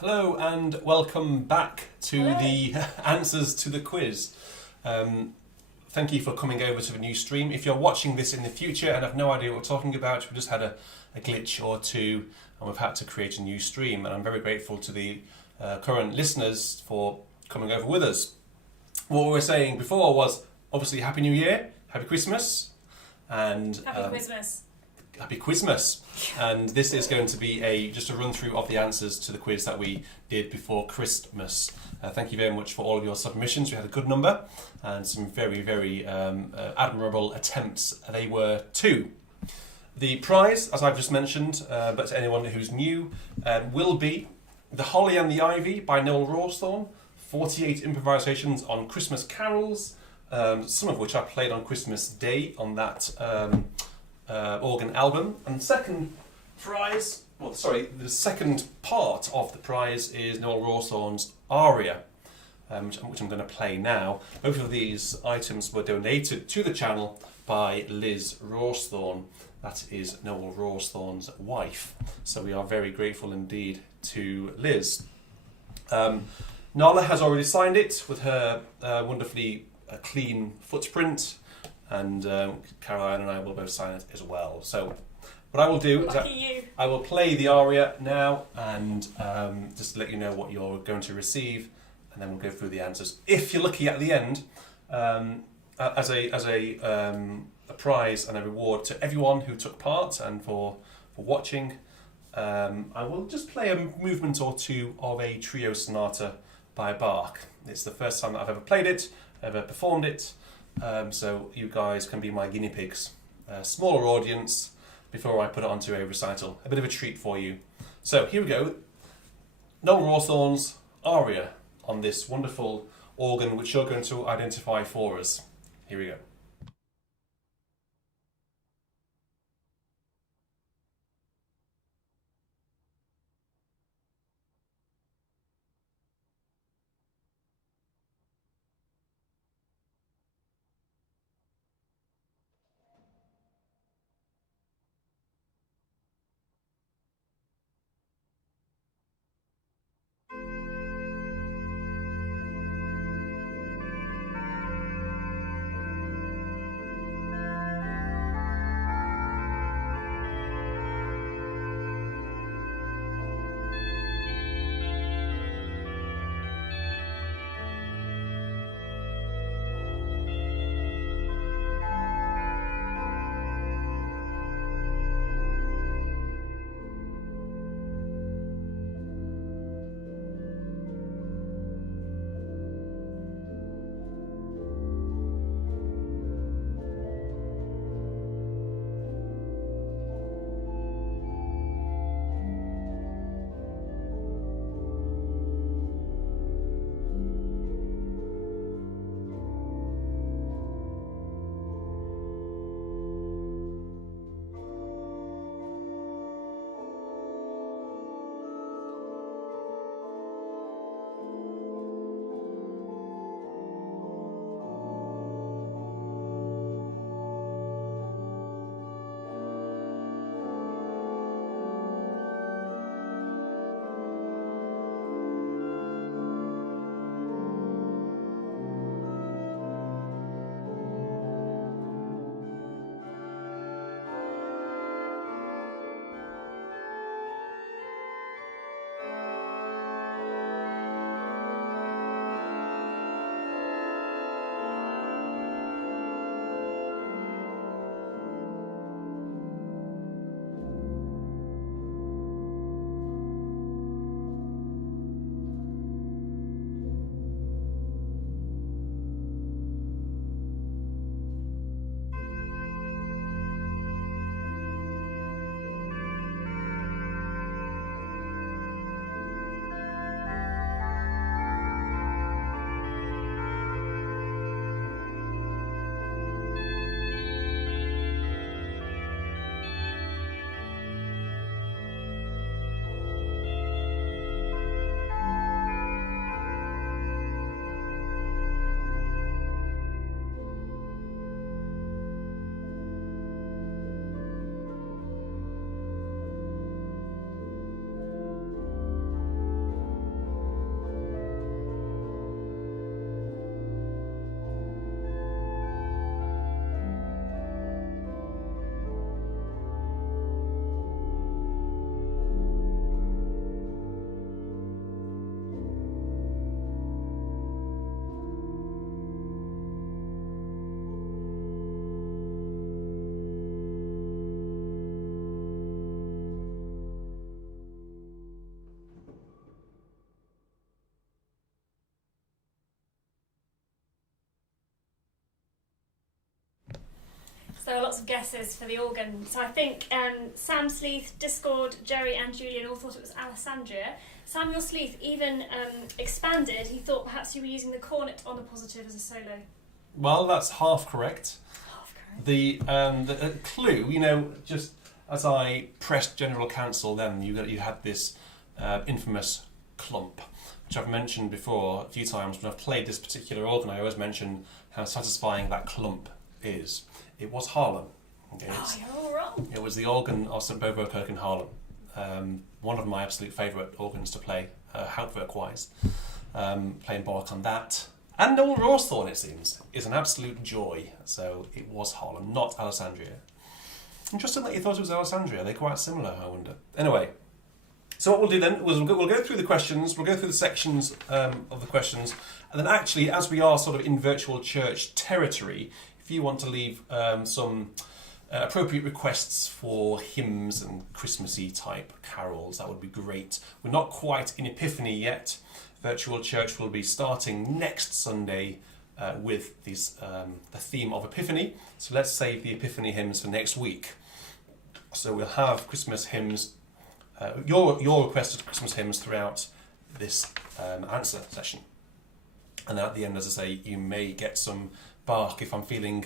Hello and welcome back to Hello. the answers to the quiz. Thank you for coming over to the new stream. If you're watching this in the future and have no idea what we're talking about, we just had a glitch or two and we've had to create a new stream, and I'm very grateful to the current listeners for coming over with us. What we were saying before was obviously Happy New Year, Happy Christmas, and Happy Christmas. Happy Quizmas. And this is going to be just a run through of the answers to the quiz that we did before Christmas. Thank you very much for all of your submissions. We had a good number and some very, very admirable attempts. They were too. The prize, as I've just mentioned, but to anyone who's new, will be The Holly and the Ivy by Noel Rawsthorne, 48 improvisations on Christmas carols, some of which I played on Christmas Day on that organ album. And the second prize, the second part of the prize is Noel Rawsthorne's aria, which I'm going to play now. Both of these items were donated to the channel by Liz Rawsthorne. That is Noel Rawsthorne's wife. So we are very grateful indeed to Liz. Nala has already signed it with her wonderfully clean footprint, and Caroline and I will both sign it as well. So what I will do is I will play the aria now and just let you know what you're going to receive, and then we'll go through the answers. If you're lucky at the end, as a prize and a reward to everyone who took part and for watching, I will just play a movement or two of a trio sonata by Bach. It's the first time that I've ever played it, ever performed it. So you guys can be my guinea pigs. A smaller audience before I put it onto a recital. A bit of a treat for you. So here we go. Noel Rawsthorne's aria on this wonderful organ which you're going to identify for us. Here we go. were lots of guesses for the organ. So I think Sam Sleeth, Discord, Jerry and Julian all thought it was Alessandria. Samuel Sleeth even expanded. He thought perhaps you were using the cornet on the positive as a solo. Well, that's half correct. Half correct. The clue, just as I pressed General Counsel, then you had this infamous clump, which I've mentioned before a few times. When I've played this particular organ, I always mention how satisfying that clump is. It was Haarlem. Okay, you're all wrong. it was the organ of St Bovo Kirk in Haarlem. One of my absolute favourite organs to play, Hauptwerk-wise. Playing Bach on that. And Noel Rawsthorne, it seems, is an absolute joy. So it was Haarlem, not Alessandria. Interesting that you thought it was Alessandria. They're quite similar, I wonder. Anyway, so what we'll do then is we'll go through the questions, we'll go through the sections of the questions, and then actually, as we are sort of in virtual church territory, if you want to leave some appropriate requests for hymns and Christmassy type carols, that would be great. We're not quite in Epiphany yet. Virtual church will be starting next Sunday with these, the theme of Epiphany. So let's save the Epiphany hymns for next week. So we'll have Christmas hymns, your requested Christmas hymns throughout this answer session. And then at the end, as I say, you may get some Bach if I'm feeling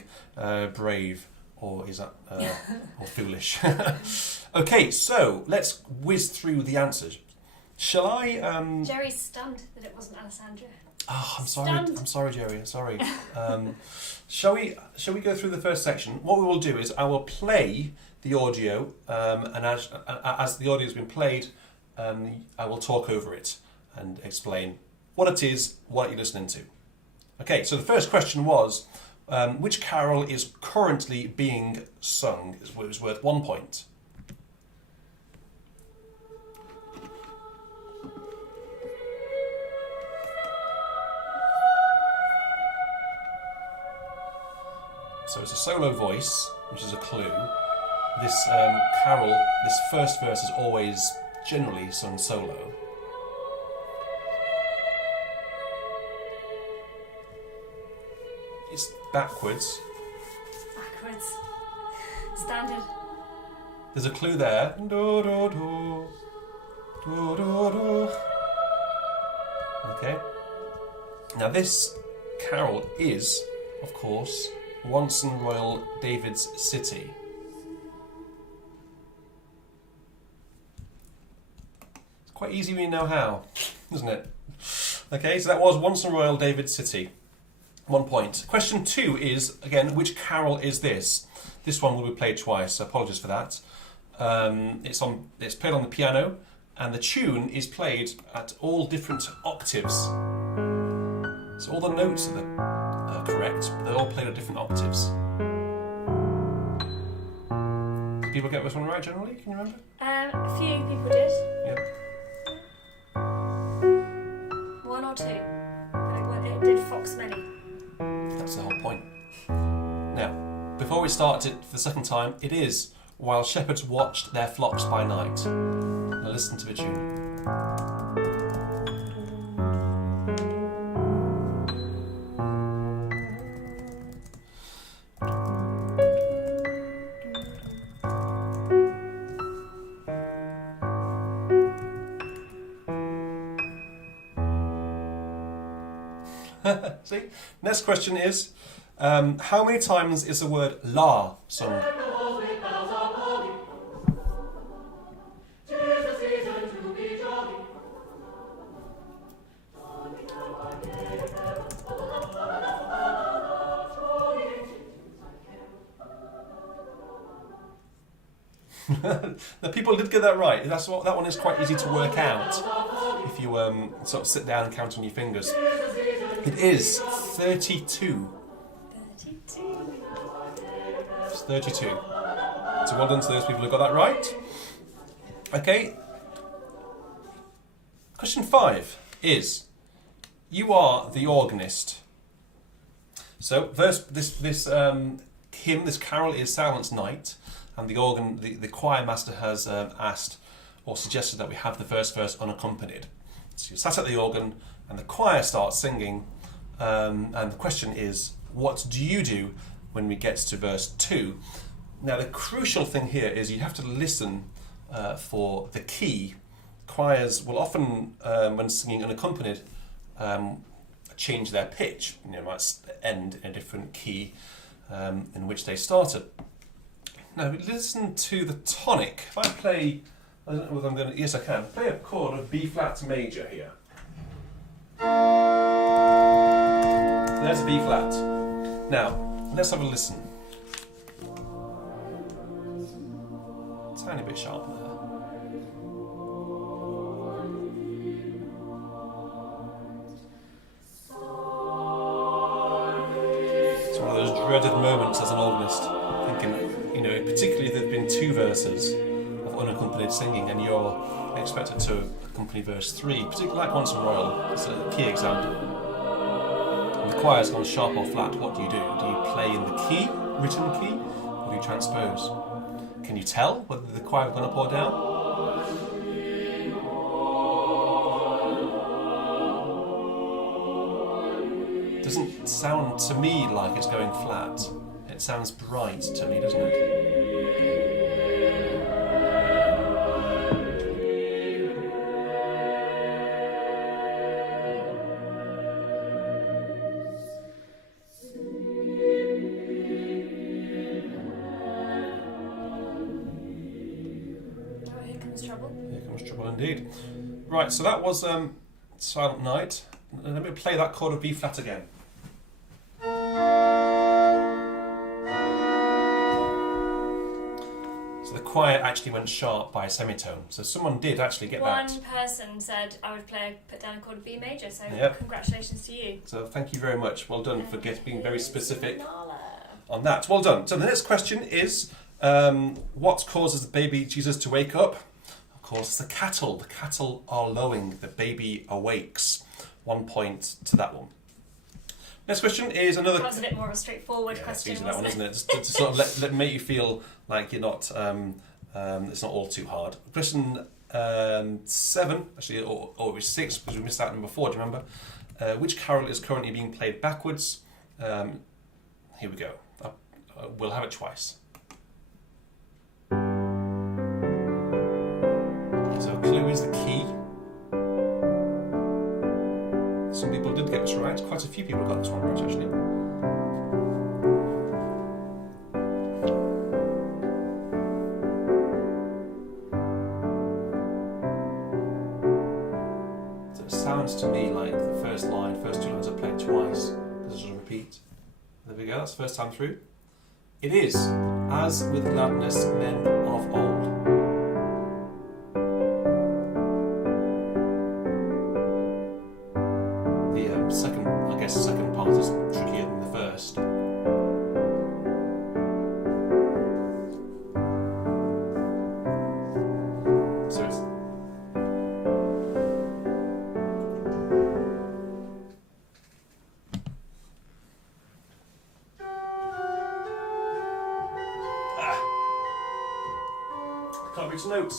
brave, or is that or foolish. Okay, so let's whiz through the answers. Shall I? Jerry's stunned that it wasn't Alessandria. Oh, I'm sorry. Stunned. I'm sorry, Jerry. I'm sorry. Shall we go through the first section? What we will do is I will play the audio, and as the audio has been played, I will talk over it and explain what it is, what you're listening to. Okay. So the first question was, which carol is currently being sung? It was worth 1 point. So it's a solo voice, which is a clue. This carol, this first verse is always generally sung solo. It's backwards. Backwards. Standard. There's a clue there. Do, do, do. Do, do, do. Okay. Now this carol is, of course, Once in Royal David's City. It's quite easy when you know how, isn't it? Okay, so that was Once in Royal David's City. 1 point. Question 2 is, again, which carol is this? This one will be played twice, so apologies for that. It's played on the piano, and the tune is played at all different octaves. So all the notes are correct, but they're all played at different octaves. Did people get this one right generally? Can you remember? A few people did. Yep. 1 or 2. But it did Fox many. That's the whole point. Now, before we start it for the second time, it is While Shepherds Watched Their Flocks by Night. Now listen to the tune. See? Next question is, how many times is the word la sung? Now, people did get that right. That one is quite easy to work out if you sort of sit down and count on your fingers. It is 32. 32. It's 32. So well done to those people who got that right. Okay. Question 5 is, you are the organist. So this hymn, this carol is Silent Night, and the choir master has asked or suggested that we have the first verse unaccompanied. So you sat at the organ and the choir starts singing, and the question is, what do you do when we get to verse 2. Now the crucial thing here is you have to listen for the key. Choirs will often, when singing unaccompanied, change their pitch. Might end in a different key in which they started. Now listen to the tonic. If I play, I don't know whether I'm going to, yes I can, play a chord of B flat major here. There's a B flat. Now, let's have a listen. Tiny bit sharp there. It's one of those dreaded moments as an organist, thinking, particularly there've been 2 verses of unaccompanied singing and you're expected to accompany verse 3, particularly like Once and Royal. It's a key example. The choir's gone sharp or flat. What do? Do you play in the key, written key, or do you transpose? Can you tell whether the choir have gone up or down? Doesn't sound to me like it's going flat. It sounds bright to me, doesn't it? Indeed. Right, so that was Silent Night. Let me play that chord of B flat again. So the choir actually went sharp by a semitone. So someone did actually get that. One person said I would put down a chord of B major, so yep. Congratulations to you. So thank you very much. Well done for being very specific on that. Well done. So the next question is, what causes the baby Jesus to wake up? Of course, it's the cattle. The cattle are lowing. The baby awakes. 1 point to that one. Next question is another. That was a bit more of a straightforward question. It's easy, that one, isn't it? Just to sort of make you feel like you're not. It's not all too hard. Question 7, actually, or it was 6 because we missed out number 4. Do you remember? Which carol is currently being played backwards? Here we go. We'll have it twice. So clue is the key. Some people did get this right. Quite a few people got this one right, actually. So it sounds to me like the first 2 lines are played twice. There's a repeat. There we go. That's the first time through. It is, as with gladness men of old. The second part is trickier than the first. So it's can't reach notes.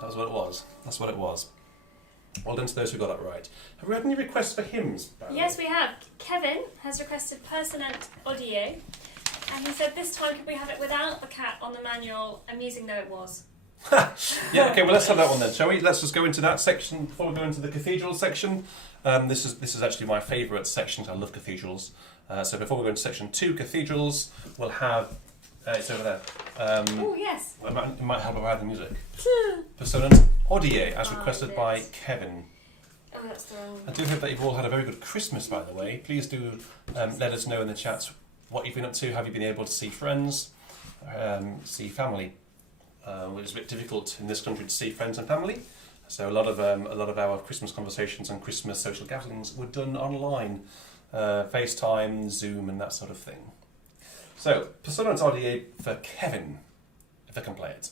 That's what it was. That's what it was. Well done to those who got that right. Have we had any requests for hymns, Barry? Yes, we have. Kevin has requested Personant Audio, and he said this time could we have it without the cat on the manual, amusing though it was. Yeah, okay, well let's have that one then, shall we? Let's just go into that section before we go into the cathedral section. This is actually my favourite section. I love cathedrals. So before we go into section 2, cathedrals, we'll have it's over there. Oh yes. It might help around the music. Personant Audio, as requested by Kevin. Oh, that's the wrong one. I do hope that you've all had a very good Christmas, by the way. Please do let us know in the chat what you've been up to. Have you been able to see friends, see family? Which is a bit difficult in this country to see friends and family. So a lot of our Christmas conversations and Christmas social gatherings were done online, FaceTime, Zoom, and that sort of thing. So, Personant Audio for Kevin, if I can play it.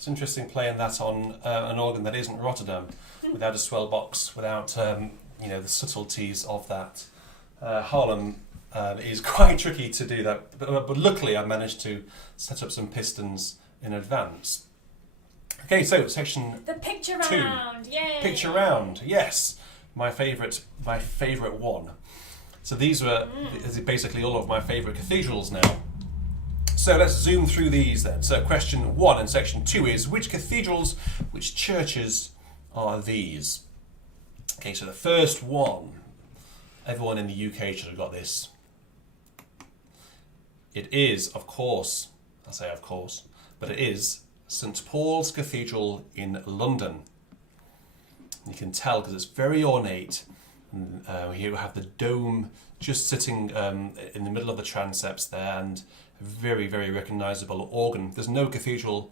It's interesting playing that on an organ that isn't Rotterdam, without a swell box, without the subtleties of that. Harlem is quite tricky to do that, but luckily I managed to set up some pistons in advance. Okay, so section The picture 2. round, yay! Picture round, yes, my favourite one. So these were basically all of my favourite cathedrals now. So let's zoom through these then. So question 1 in section 2 is, which cathedrals, which churches are these? Okay, so the first one, everyone in the UK should have got this. It is, of course, I say of course, but it is St Paul's Cathedral in London. You can tell because it's very ornate. And, here we have the dome just sitting in the middle of the transepts there, and a very, very recognisable organ. There's no cathedral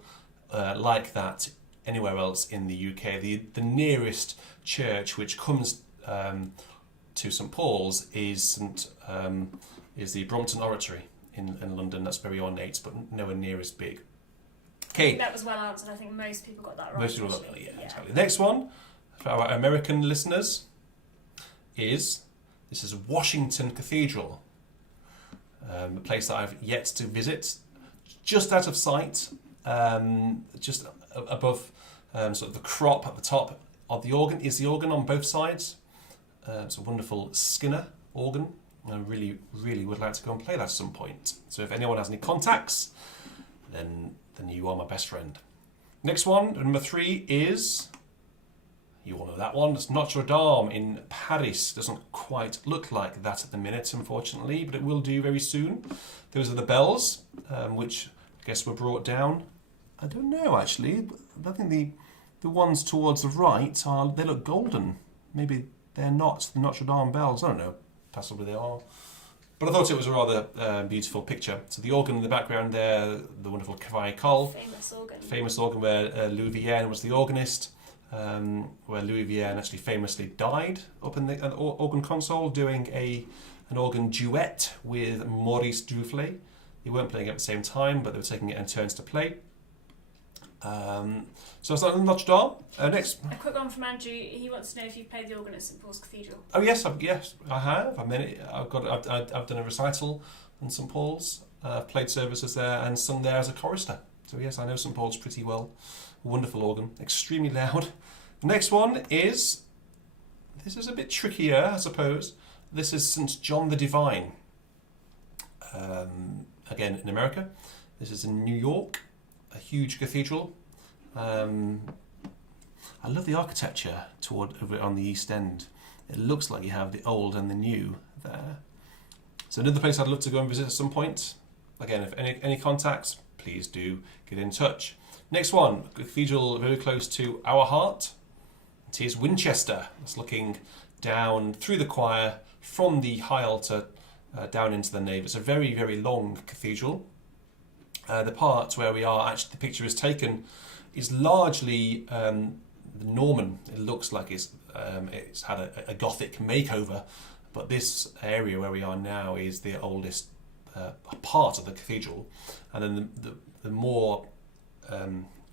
like that anywhere else in the UK. The nearest church which comes to St Paul's is the Brompton Oratory in London. That's very ornate, but nowhere near as big. Okay. That was well answered. I think most people got that right. Most people got that, yeah, exactly. The next one for our American listeners is Washington Cathedral, a place that I've yet to visit, just out of sight, just above sort of the crop at the top of the organ. Is the organ on both sides? It's a wonderful Skinner organ. I really, really would like to go and play that at some point. So if anyone has any contacts, then you are my best friend. Next one, number 3 is, you all know that one, it's Notre Dame in Paris. Doesn't quite look like that at the minute, unfortunately, but it will do very soon. Those are the bells, which I guess were brought down. I don't know, actually. I think the ones towards the right, they look golden. Maybe they're not the Notre Dame bells. I don't know. Possibly they are. But I thought it was a rather beautiful picture. So the organ in the background there, the wonderful Cathedral Col. Famous organ where Louis Vienne was the organist, where Louis Vienne actually famously died up in the organ console doing an organ duet with Maurice Dufay. They weren't playing it at the same time, but they were taking it in turns to play. So that's Notre Dame. Next, a quick one from Andrew. He wants to know if you've played the organ at St Paul's Cathedral. Oh yes, I have. I've done a recital in St Paul's. I've played services there and sung there as a chorister. So yes, I know St Paul's pretty well. Wonderful organ, extremely loud. The next one is, this is a bit trickier, I suppose. This is St John the Divine. Again in America. This is in New York. A huge cathedral. I love the architecture over on the East End. It looks like you have the old and the new there. So another place I'd love to go and visit at some point. Again, if any contacts, please do get in touch. Next one, a cathedral very close to our heart. It is Winchester. It's looking down through the choir from the high altar down into the nave. It's a very, very long cathedral. The part where we are, actually the picture is taken, is largely Norman. It looks like it's had a Gothic makeover, but this area where we are now is the oldest part of the cathedral. And then the more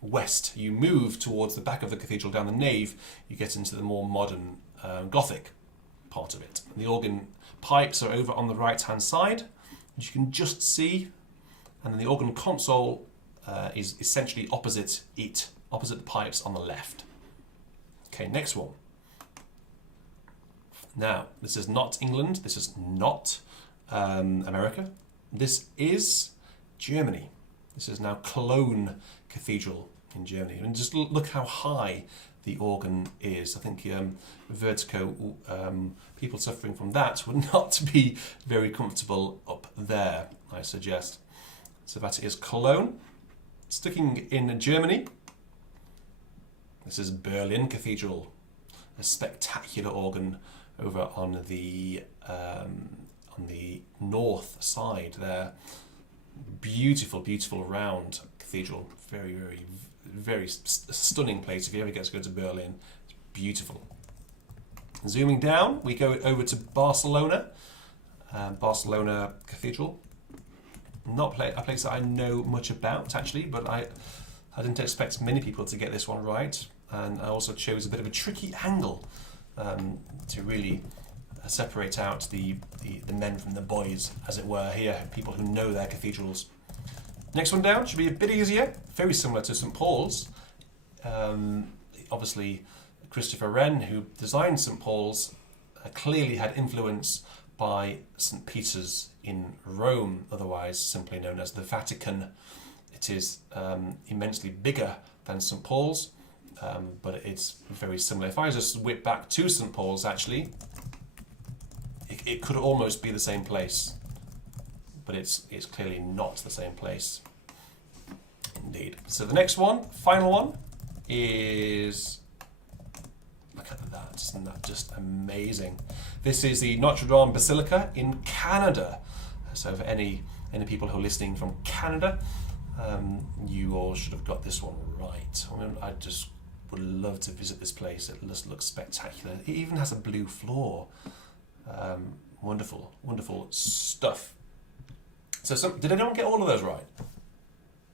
west you move towards the back of the cathedral down the nave, you get into the more modern Gothic part of it. And the organ pipes are over on the right-hand side, which you can just see. And then the organ console is essentially opposite the pipes on the left. Okay, next one. Now, this is not England, this is not America. This is Germany. This is now Cologne Cathedral in Germany. And just look how high the organ is. I think vertigo, people suffering from that would not be very comfortable up there, I suggest. So that is Cologne. Sticking in Germany, this is Berlin Cathedral, a spectacular organ over on the north side there. Beautiful, beautiful round cathedral. Very, very, very stunning place. If you ever get to go to Berlin, it's beautiful. Zooming down, we go over to Barcelona, Barcelona Cathedral. Not a place that I know much about actually, but I I didn't expect many people to get this one right, and I also chose a bit of a tricky angle to really separate out the men from the boys, as it were, here, people who know their cathedrals. Next one down should be a bit easier, very similar to St Paul's. Obviously, Christopher Wren, who designed St Paul's, clearly had influence by St Peter's in Rome, otherwise simply known as the Vatican. It is immensely bigger than St Paul's, but it's very similar. If I just whip back to St Paul's, actually, it could almost be the same place, but it's clearly not the same place. Indeed. So the next one, final one, is... Look at that, isn't that just amazing? This is the Notre Dame Basilica in Canada. So for any people who are listening from Canada, you all should have got this one right. I mean, I just would love to visit this place. It just looks spectacular. It even has a blue floor. Wonderful, wonderful stuff. So did anyone get all of those right?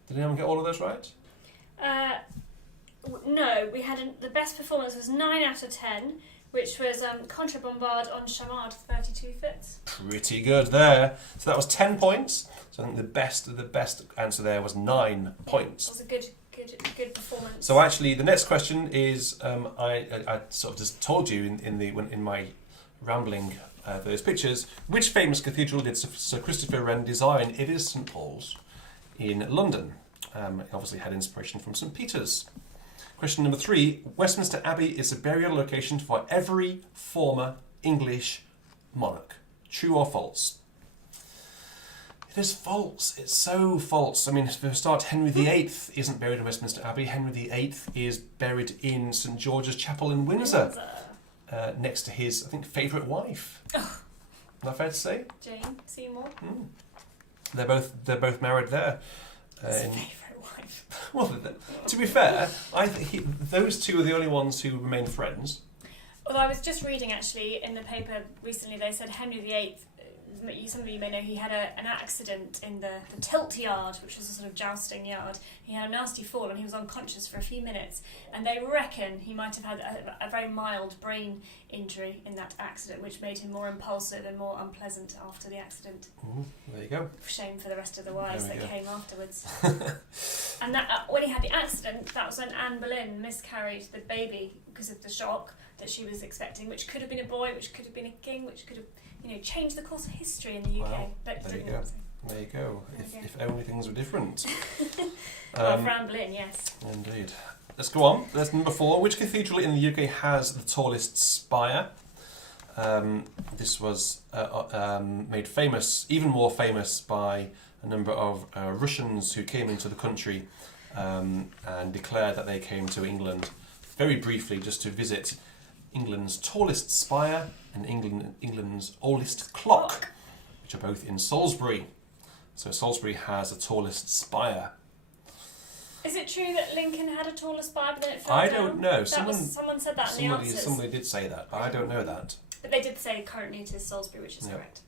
Did anyone get all of those right? No, we had the best performance was 9 out of 10, which was Contrabombard on Chamard 32 fits. Pretty good there. So that was 10 points. So I think the best answer there was 9 points. It was a good performance. So actually, the next question is I sort of just told you in my rambling for those pictures, which famous cathedral did Sir Christopher Wren design? It is St Paul's in London. It obviously had inspiration from St Peter's. Question number 3. Westminster Abbey is a burial location for every former English monarch. True or false? It is false. It's so false. I mean, for a start, Henry VIII isn't buried in Westminster Abbey. Henry VIII is buried in St George's Chapel in Windsor. Next to his, I think, favourite wife. Oh. Not fair to say? Jane Seymour. They're both married there. His favourite wife. Well, to be fair, I think those two are the only ones who remain friends. Although I was just reading actually in the paper recently, they said Henry VIII. Some of you may know he had an accident in the tilt yard, which was a sort of jousting yard. He had a nasty fall and he was unconscious for a few minutes. And they reckon he might have had a very mild brain injury in that accident, which made him more impulsive and more unpleasant after the accident. There you go. Shame for the rest of the wives that came afterwards. And that when he had the accident, that was when Anne Boleyn miscarried the baby because of the shock that she was expecting, which could have been a boy, which could have been a king, which could have changed the course of history in the UK. Well, but there you go. There you go. If only things were different. Well, for Anne Boleyn, yes. Indeed. Let's go on. That's number 4. Which cathedral in the UK has the tallest spire? This was made famous, even more famous, by a number of Russians who came into the country and declared that they came to England very briefly just to visit England's tallest spire and England's oldest clock, which are both in Salisbury. So Salisbury has the tallest spire. Is it true that Lincoln had a taller spire but then it fell I down? don't know. Someone said that in the answers. Somebody did say that, but I don't know that. But they did say currently it is Salisbury, which is correct.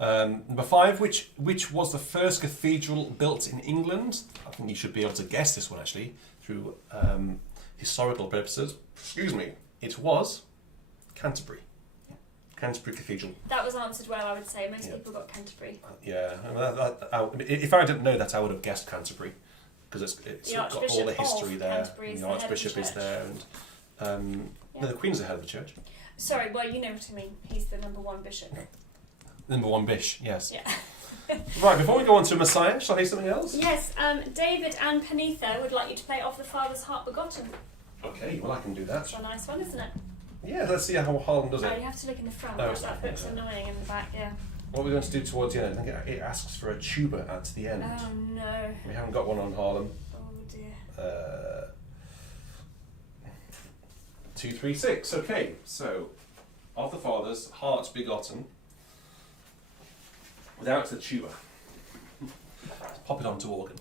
Number 5, which was the first cathedral built in England? I think you should be able to guess this one actually through historical purposes. Excuse me. It was Canterbury. Yeah. Canterbury Cathedral. That was answered well, I would say. Most people got Canterbury. If I didn't know that, I would have guessed Canterbury because it's got all the history there. The Archbishop is there, and no, the Queen's the head of the church. Sorry, well, you know what I mean. He's the number 1 bishop. Number 1 bish, yes. Yeah. Right, before we go on to Messiah, shall I hear something else? Yes, David and Panitha would like you to play Of the Father's Heart Begotten. Okay, well I can do that. That's a nice one, isn't it? Yeah, let's see how Harlan does it. Oh, you have to look in the front. Oh, that bit's annoying in the back, yeah. What are we going to do towards the end? I think it asks for a tuba at the end. Oh no. We haven't got one on Harlan. Oh dear. 2, 3, 6. Okay, so Of the Father's Heart Begotten without the tuba. Let's pop it onto organ.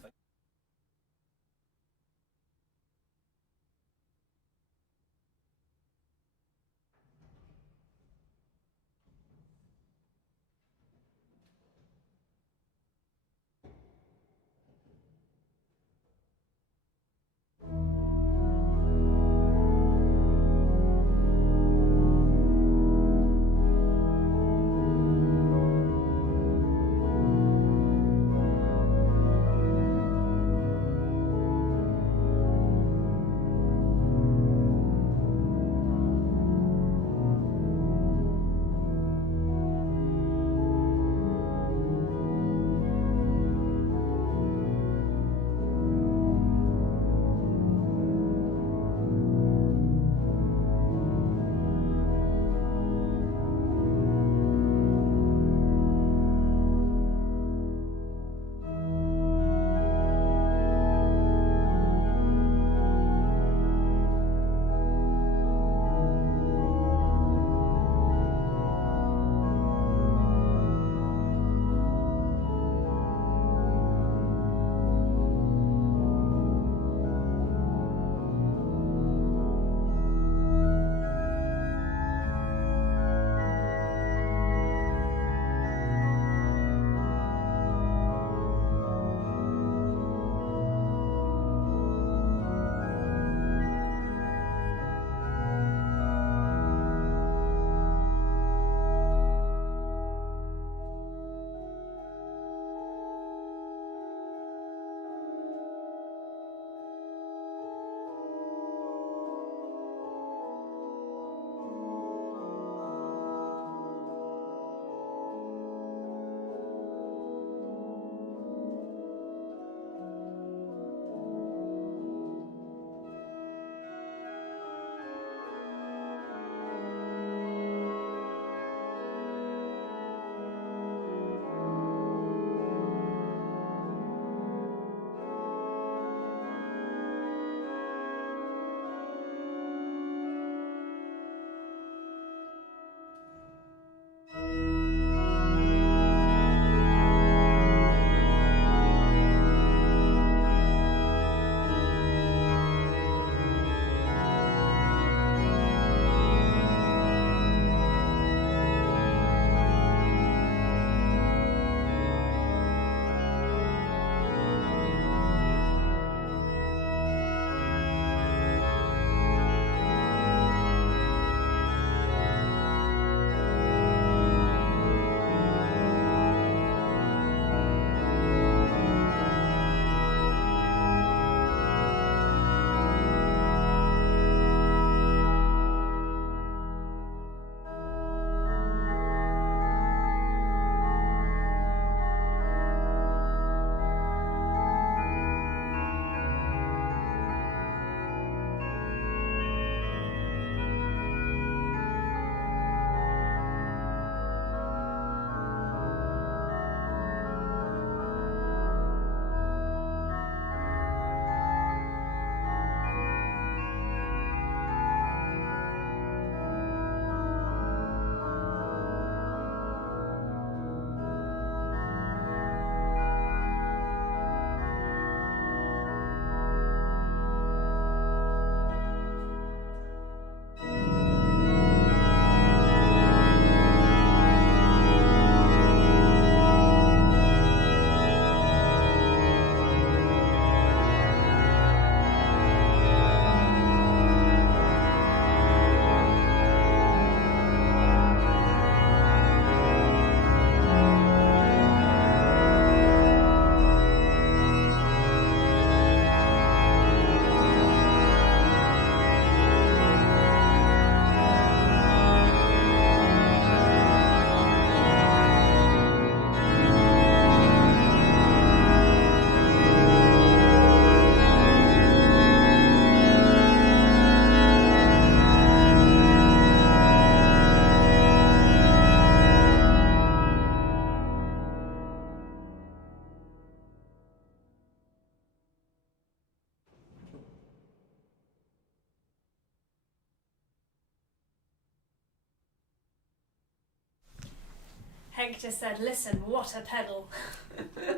Peg just said, listen, what a pedal.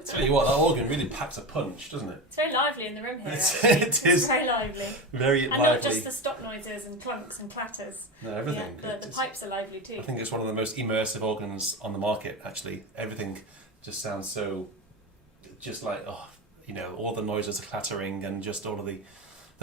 Tell you what, that organ really packs a punch, doesn't it? It's very lively in the room here. It is. It's very lively. Very and lively. not just the stop noises and clunks and clatters. No, everything. Yeah, the pipes are lively too. I think it's one of the most immersive organs on the market, actually. Everything just sounds so, just like, all the noises are clattering and just all of the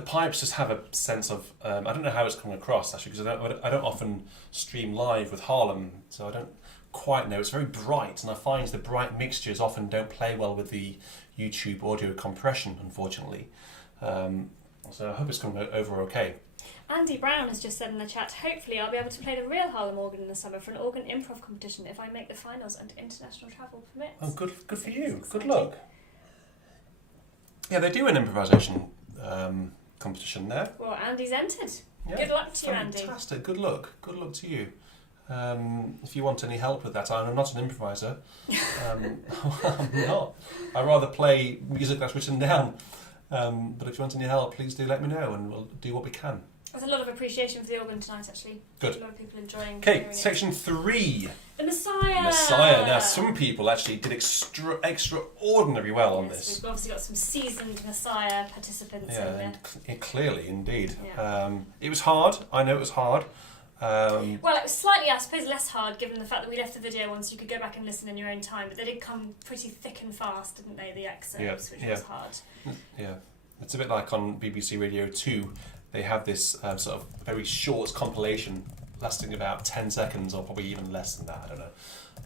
pipes just have a sense of, I don't know how it's coming across, actually, because I don't often stream live with Harlem, so I don't quite know. It's very bright, and I find the bright mixtures often don't play well with the YouTube audio compression, unfortunately. So I hope it's coming over okay. Andy Brown has just said in the chat, hopefully I'll be able to play the real Harlem organ in the summer for an organ improv competition if I make the finals and international travel permits. Oh, good for you. Good luck. Yeah, they do an improvisation competition there. Well, Andy's entered. Yeah, good luck to you, Andy. Fantastic. Good luck to you. If you want any help with that, I'm not an improviser. I'm not. I rather play music that's written down. But if you want any help, please do let me know, and we'll do what we can. There's a lot of appreciation for the organ tonight, actually. Good. A lot of people enjoying. Okay, section 3. The Messiah. Messiah. Now, some people actually did extraordinarily well on this. We've obviously got some seasoned Messiah participants in there. And clearly, indeed. Yeah. It was hard. I know it was hard. Well, it was slightly, I suppose, less hard given the fact that we left the video on so you could go back and listen in your own time. But they did come pretty thick and fast, didn't they, the excerpts, which was hard. Yeah. It's a bit like on BBC Radio 2. They have this sort of very short compilation lasting about 10 seconds or probably even less than that, I don't know,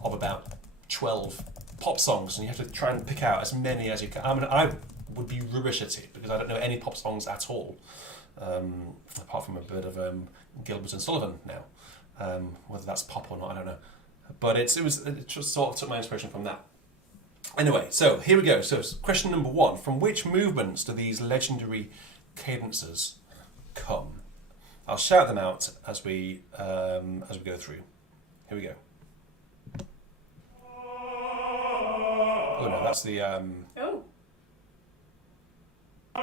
of about 12 pop songs. And you have to try and pick out as many as you can. I mean, I would be rubbish at it because I don't know any pop songs at all. Apart from a bit of Gilbert and Sullivan now, whether that's pop or not, I don't know. But it just sort of took my inspiration from that. Anyway, so here we go. So question number 1: from which movements do these legendary cadences come? I'll shout them out as we go through. Here we go. Oh no, that's the. Oh. So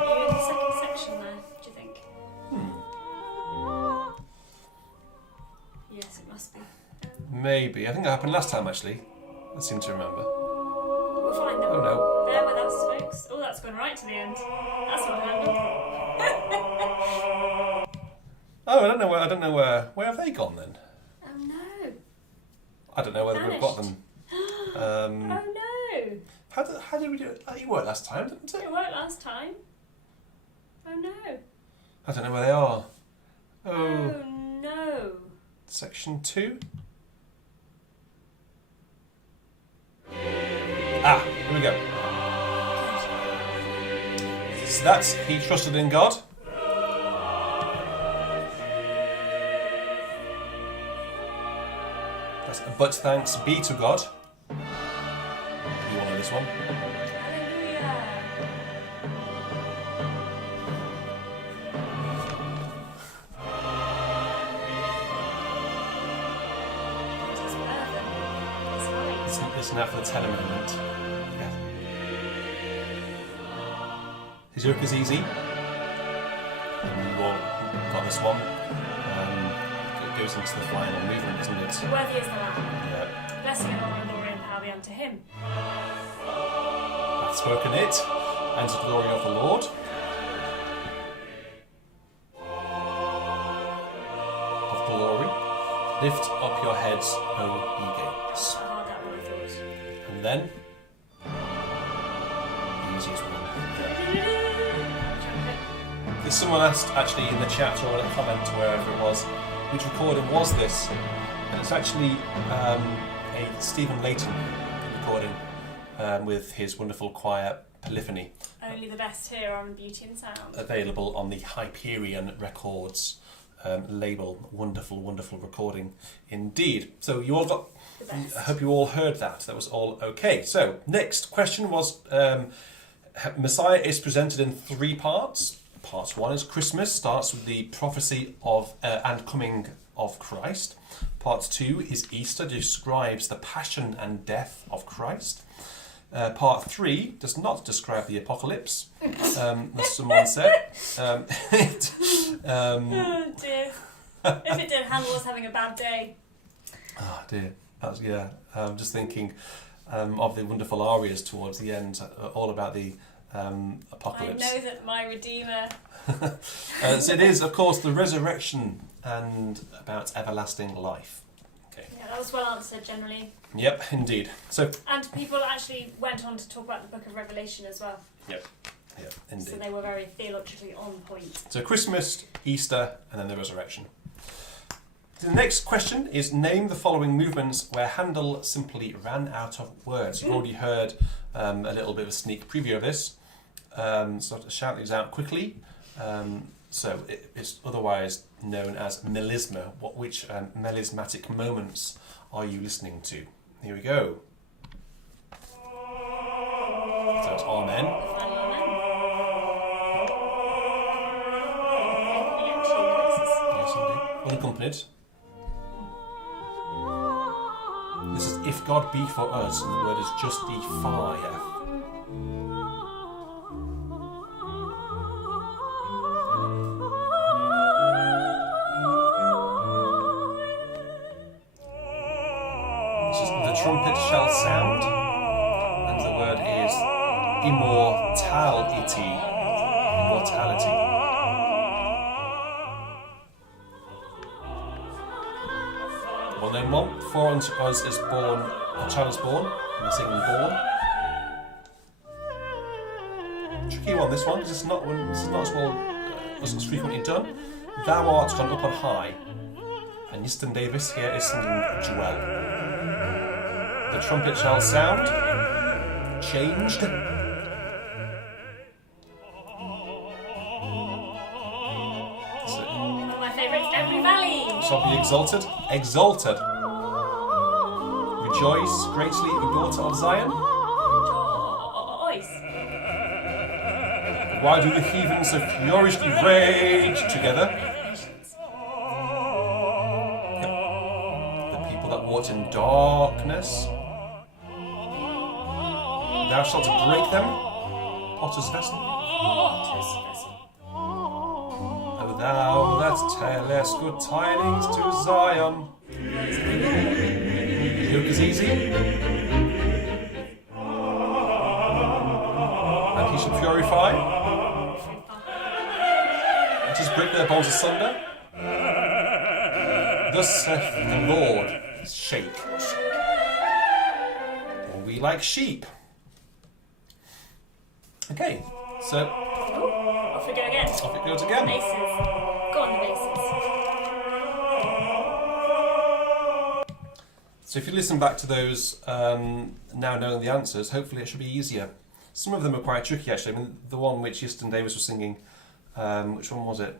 you're in the second section there, do you think? Yes, it must be. Maybe. I think that happened last time, actually. I seem to remember. We'll find them. Oh no. Bear with us, folks. Oh, that's gone right to the end. That's not handled. Oh, I don't know where have they gone then? Oh no. I don't know whether we've got them. Oh no. How did we do it? It worked last time, didn't it? It worked last time. Oh no. I don't know where they are. Oh no. Section 2. Here we go. So that's He Trusted in God. That's But Thanks Be to God. You wanted this one? Hallelujah. Listen out for the tenor moment. Yeah. His yoke is easy. You all got this one. It goes into the final movement, isn't it? Worthy is the Lamb. Yeah. Blessing and honour and glory and power be unto him. Hath spoken it, and to the glory of the Lord. Of glory. Lift up your heads, O ye gates. And then, the easiest one. There's someone asked actually in the chat or in a comment, wherever it was, which recording was this? And it's actually a Stephen Layton recording with his wonderful choir Polyphony. Only the best here on Beauty and Sound. Available on the Hyperion Records label. Wonderful, wonderful recording indeed. So you all got... I hope you all heard that. That was all okay. So, next question was, Messiah is presented in 3 parts. Part 1 is Christmas, starts with the prophecy of and coming of Christ. Part 2 is Easter, describes the passion and death of Christ. Part 3 does not describe the apocalypse, as someone said. Oh dear. If it did, Handel was having a bad day. Oh dear. That's, yeah. I'm just thinking of the wonderful arias towards the end, all about the apocalypse. I know that my Redeemer. So it is, of course, the resurrection and about everlasting life. Okay. Yeah, that was well answered generally. Yep, indeed. So. And people actually went on to talk about the Book of Revelation as well. Yep. Yep, indeed. So they were very theologically on point. So Christmas, Easter, and then the resurrection. The next question is, name the following movements where Handel simply ran out of words. You've already heard a little bit of a sneak preview of this. So I'll have to shout these out quickly. So it's otherwise known as melisma. Which melismatic moments are you listening to? Here we go. So it's Amen. Yes, indeed. Unaccompanied. This is If God Be For Us, and the word is justify. The trumpet shall sound, and the word is immortality. Immortality. Well known one. For unto us is born, a child is born, and we're singing born. Tricky one, this one, because this is not as well as frequently done. Thou art gone up on high, and Easton Davis here is singing dwell. The trumpet shall sound. Changed. One of my favourites, Every Valley. Shall be exalted. Exalted. Rejoice greatly, O daughter of Zion. Rejoice. Why do the heathen so furiously rage together? The people that walked in darkness. Thou shalt break them, potter's vessel. O thou that tellest good tidings to Zion. The yoke is easy, and he shall purify. Let us break their bonds asunder. Thus saith the Lord, shake. For we like sheep. Okay, so Off we go again. off it goes again. Bases. Go on the bases. So if you listen back to those, now knowing the answers, hopefully it should be easier. Some of them are quite tricky actually. I mean, the one which Easton Davis was singing, which one was it?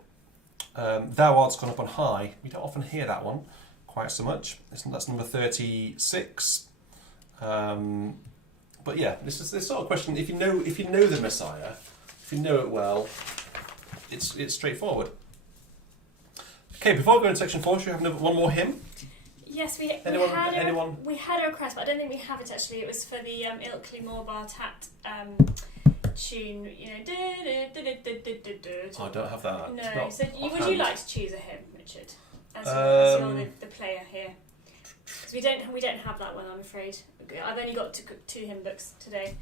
Thou art gone up on high. We don't often hear that one quite so much. That's number 36. But yeah, this is this sort of question. If you know the Messiah, if you know it well, it's straightforward. Okay, before we go into section 4, should we have one more hymn? Yes, Anyone? we had a request, but I don't think we have it actually. It was for the Ilkley Morbar Tat tune, you know. I don't have that. No, so would you like to choose a hymn, Richard? As you're the player here. Because we don't have that one, I'm afraid. I've only got two hymn books today.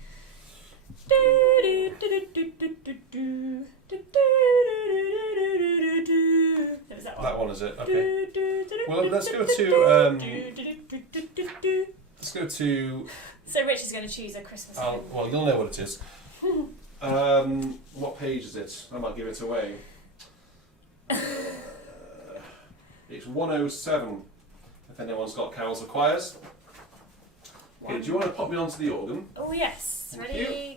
That one is it? Okay. Well, let's go to. So Rich is going to choose a Christmas hymn. Well, you'll know what it is. What page is it? I might give it away. It's 107. If anyone's got carols or choirs. Okay, do you want to pop me onto the organ? Oh yes. Thank Ready? you.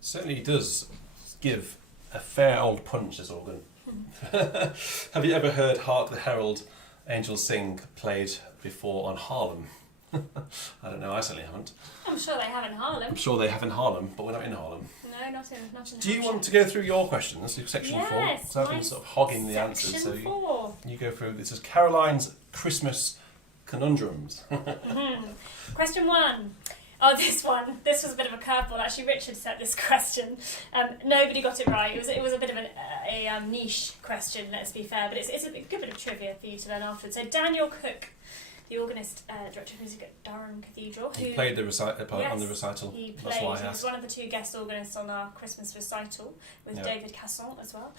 Certainly does give a fair old punch, this organ. Have you ever heard Hark the Herald Angels Sing played before on Harlem? I don't know, I certainly haven't. I'm sure they have in Harlem. I'm sure they have in Harlem, but we're not in Harlem. No, not in Do you want to go through your questions, section 4? Yes, Because I've been sort of hogging the answers. So Section 4. you go through. This is Caroline's Christmas Conundrums. Question 1. Oh, this one. This was a bit of a curveball. Actually, Richard set this question. Nobody got it right. It was a bit of a niche question, let's be fair, but it's a good bit of trivia for you to learn afterwards. So Daniel Cook, the organist, director of music at Durham Cathedral. He played the on the recital. He played. That's why I He was asked. one of the 2 guest organists on our Christmas recital with David Casson as well.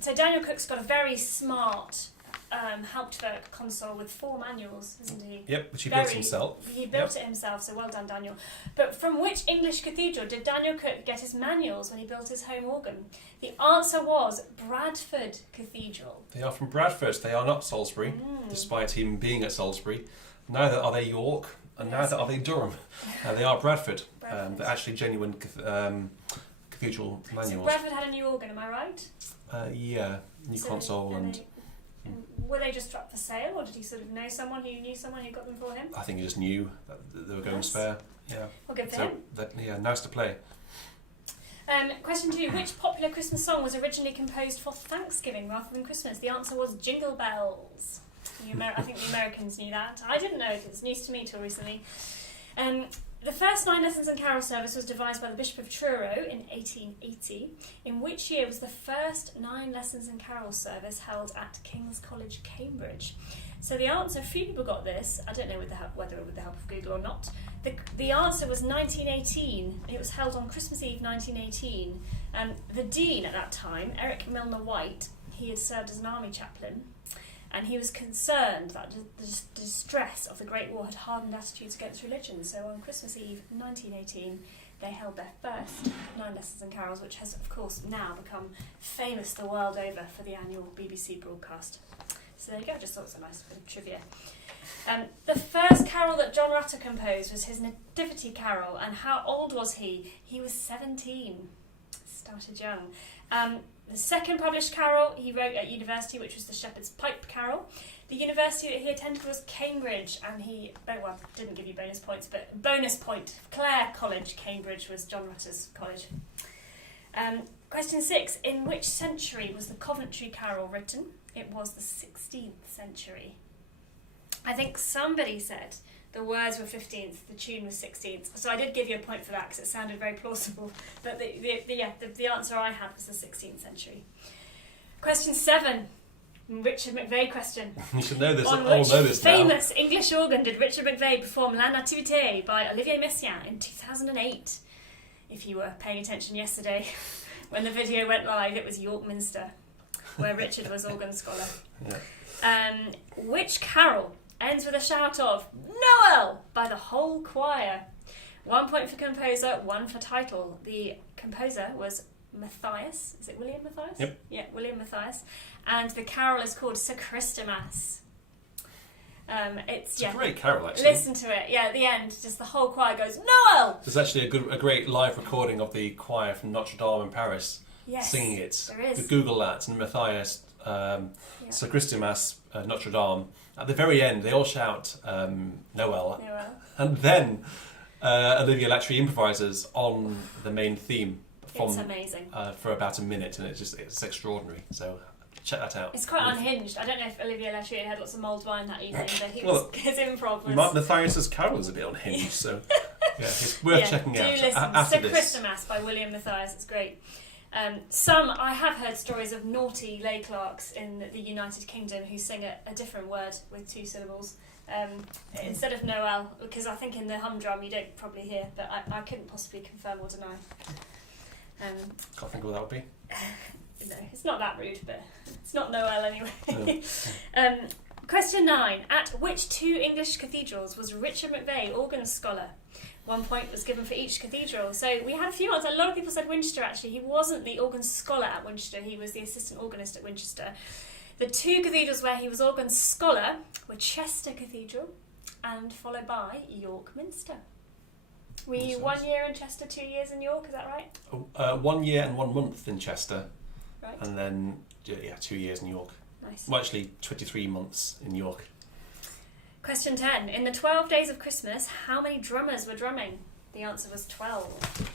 So Daniel Cook's got a very smart Hauptwerk console with 4 manuals, isn't he? Yep, which he built himself. He built it himself, so well done, Daniel. But from which English cathedral did Daniel Cook get his manuals when he built his home organ? The answer was Bradford Cathedral. They are from Bradford. They are not Salisbury, despite him being at Salisbury. Neither are they York, and neither are they Durham. They are Bradford. They're actually genuine cathedral manuals. So Bradford had a new organ, am I right? Yeah, new console and were they just up for sale, or did he sort of know someone who knew someone who got them for him? I think he just knew that they were going spare. Yeah. Well, good for So him. nice to play. Question 2. Which popular Christmas song was originally composed for Thanksgiving rather than Christmas? The answer was Jingle Bells. I think the Americans knew that. I didn't know it. It's news to me till recently. The first 9 lessons and carol service was devised by the Bishop of Truro in 1880. In which year was the first 9 lessons and carol service held at King's College, Cambridge? So the answer, a few people got this. I don't know whether with the help of Google or not. The answer was 1918. It was held on Christmas Eve 1918. The dean at that time, Eric Milner White, he had served as an army chaplain. And he was concerned that the distress of the Great War had hardened attitudes against religion. So on Christmas Eve 1918, they held their first 9 lessons and carols, which has, of course, now become famous the world over for the annual BBC broadcast. So there you go, just thought it was a nice bit of trivia. The first carol that John Rutter composed was his Nativity Carol. And how old was he? He was 17. Started young. The second published carol he wrote at university, which was the Shepherd's Pipe Carol. The university that he attended was Cambridge, and didn't give you bonus points, but bonus point, Clare College, Cambridge was John Rutter's college. Question 6. In which century was the Coventry Carol written? It was the 16th century. I think somebody said the words were 15th, the tune was 16th. So I did give you a point for that because it sounded very plausible. But the answer I had was the 16th century. Question 7. Richard McVeigh question. You should know this. On All which know this now. famous English organ did Richard McVeigh perform La Nativité by Olivier Messiaen in 2008? If you were paying attention yesterday, when the video went live, it was York Minster, where Richard was organ scholar. Yeah. Which carol ends with a shout of Noel by the whole choir? 1 point for composer, 1 for title. The composer was Matthias. Is it William Matthias? Yep. Yeah, William Matthias. And the carol is called Sir Christmas. It's a great carol, actually. Listen to it. Yeah, at the end, just the whole choir goes Noel. There's actually a great live recording of the choir from Notre Dame in Paris singing it. There is. Google that, and Matthias, Sir Christmas, Notre Dame. At the very end, they all shout Noel. And then Olivia Latry improvises on the main theme. It's amazing. For about a minute, and it's extraordinary. So check that out. It's quite unhinged. I don't know if Olivier Latry had lots of mulled wine that evening, but his improv was... Matthias's carol is a bit unhinged, so it's worth checking out. Do listen. After Sir Christmas by William Matthias. It's great. I have heard stories of naughty lay clerks in the United Kingdom who sing a different word with 2 syllables instead of Noel, because I think in the humdrum you don't probably hear, but I couldn't possibly confirm or deny. Can't think of what that would be. No, it's not that rude, but it's not Noel anyway. No. Question 9. At which 2 English cathedrals was Richard McVeigh organ scholar? 1 point was given for each cathedral. So we had a few ones. A lot of people said Winchester, actually. He wasn't the organ scholar at Winchester. He was the assistant organist at Winchester. The 2 cathedrals where he was organ scholar were Chester Cathedral and followed by York Minster. Were you 1 year in Chester, 2 years in York, is that right? 1 year and 1 month in Chester, Right. and then 2 years in York. Nice. Well, actually 23 months in York. Question 10. In the 12 days of Christmas, how many drummers were drumming? The answer was 12.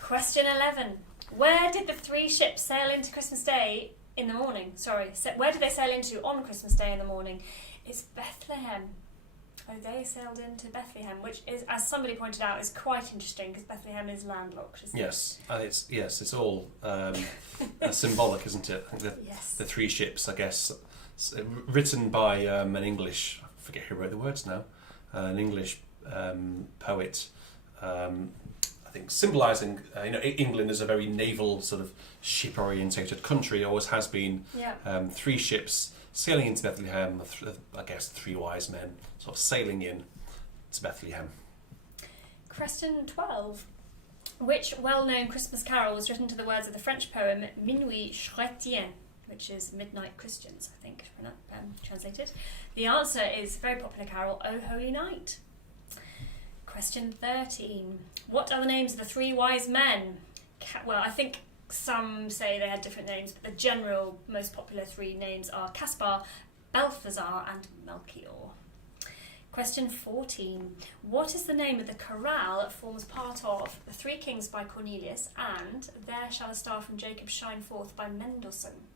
Question 11. Where did the 3 ships sail into Christmas Day in the morning? Where did they sail into on Christmas Day in the morning? It's Bethlehem. Oh, they sailed into Bethlehem, which is, as somebody pointed out, is quite interesting because Bethlehem is landlocked, isn't Yes, and it's all symbolic, isn't it? I think Yes. the 3 ships, I guess, written by an English, I forget who wrote the words now, an English poet, I think symbolising, England is a very naval sort of ship-orientated country, always has been. Yeah. 3 ships sailing into Bethlehem, I guess 3 wise men sort of sailing in to Bethlehem. Question 12. Which well-known Christmas carol was written to the words of the French poem Minuit Chrétien, which is Midnight Christians, I think, translated? The answer is a very popular carol, O Holy Night. Question 13. What are the names of the 3 wise men? Well, I think some say they had different names, but the general, most popular 3 names are Caspar, Balthazar and Melchior. Question 14. What is the name of the chorale that forms part of The 3 Kings by Cornelius and There Shall a Star from Jacob Shine Forth by Mendelssohn?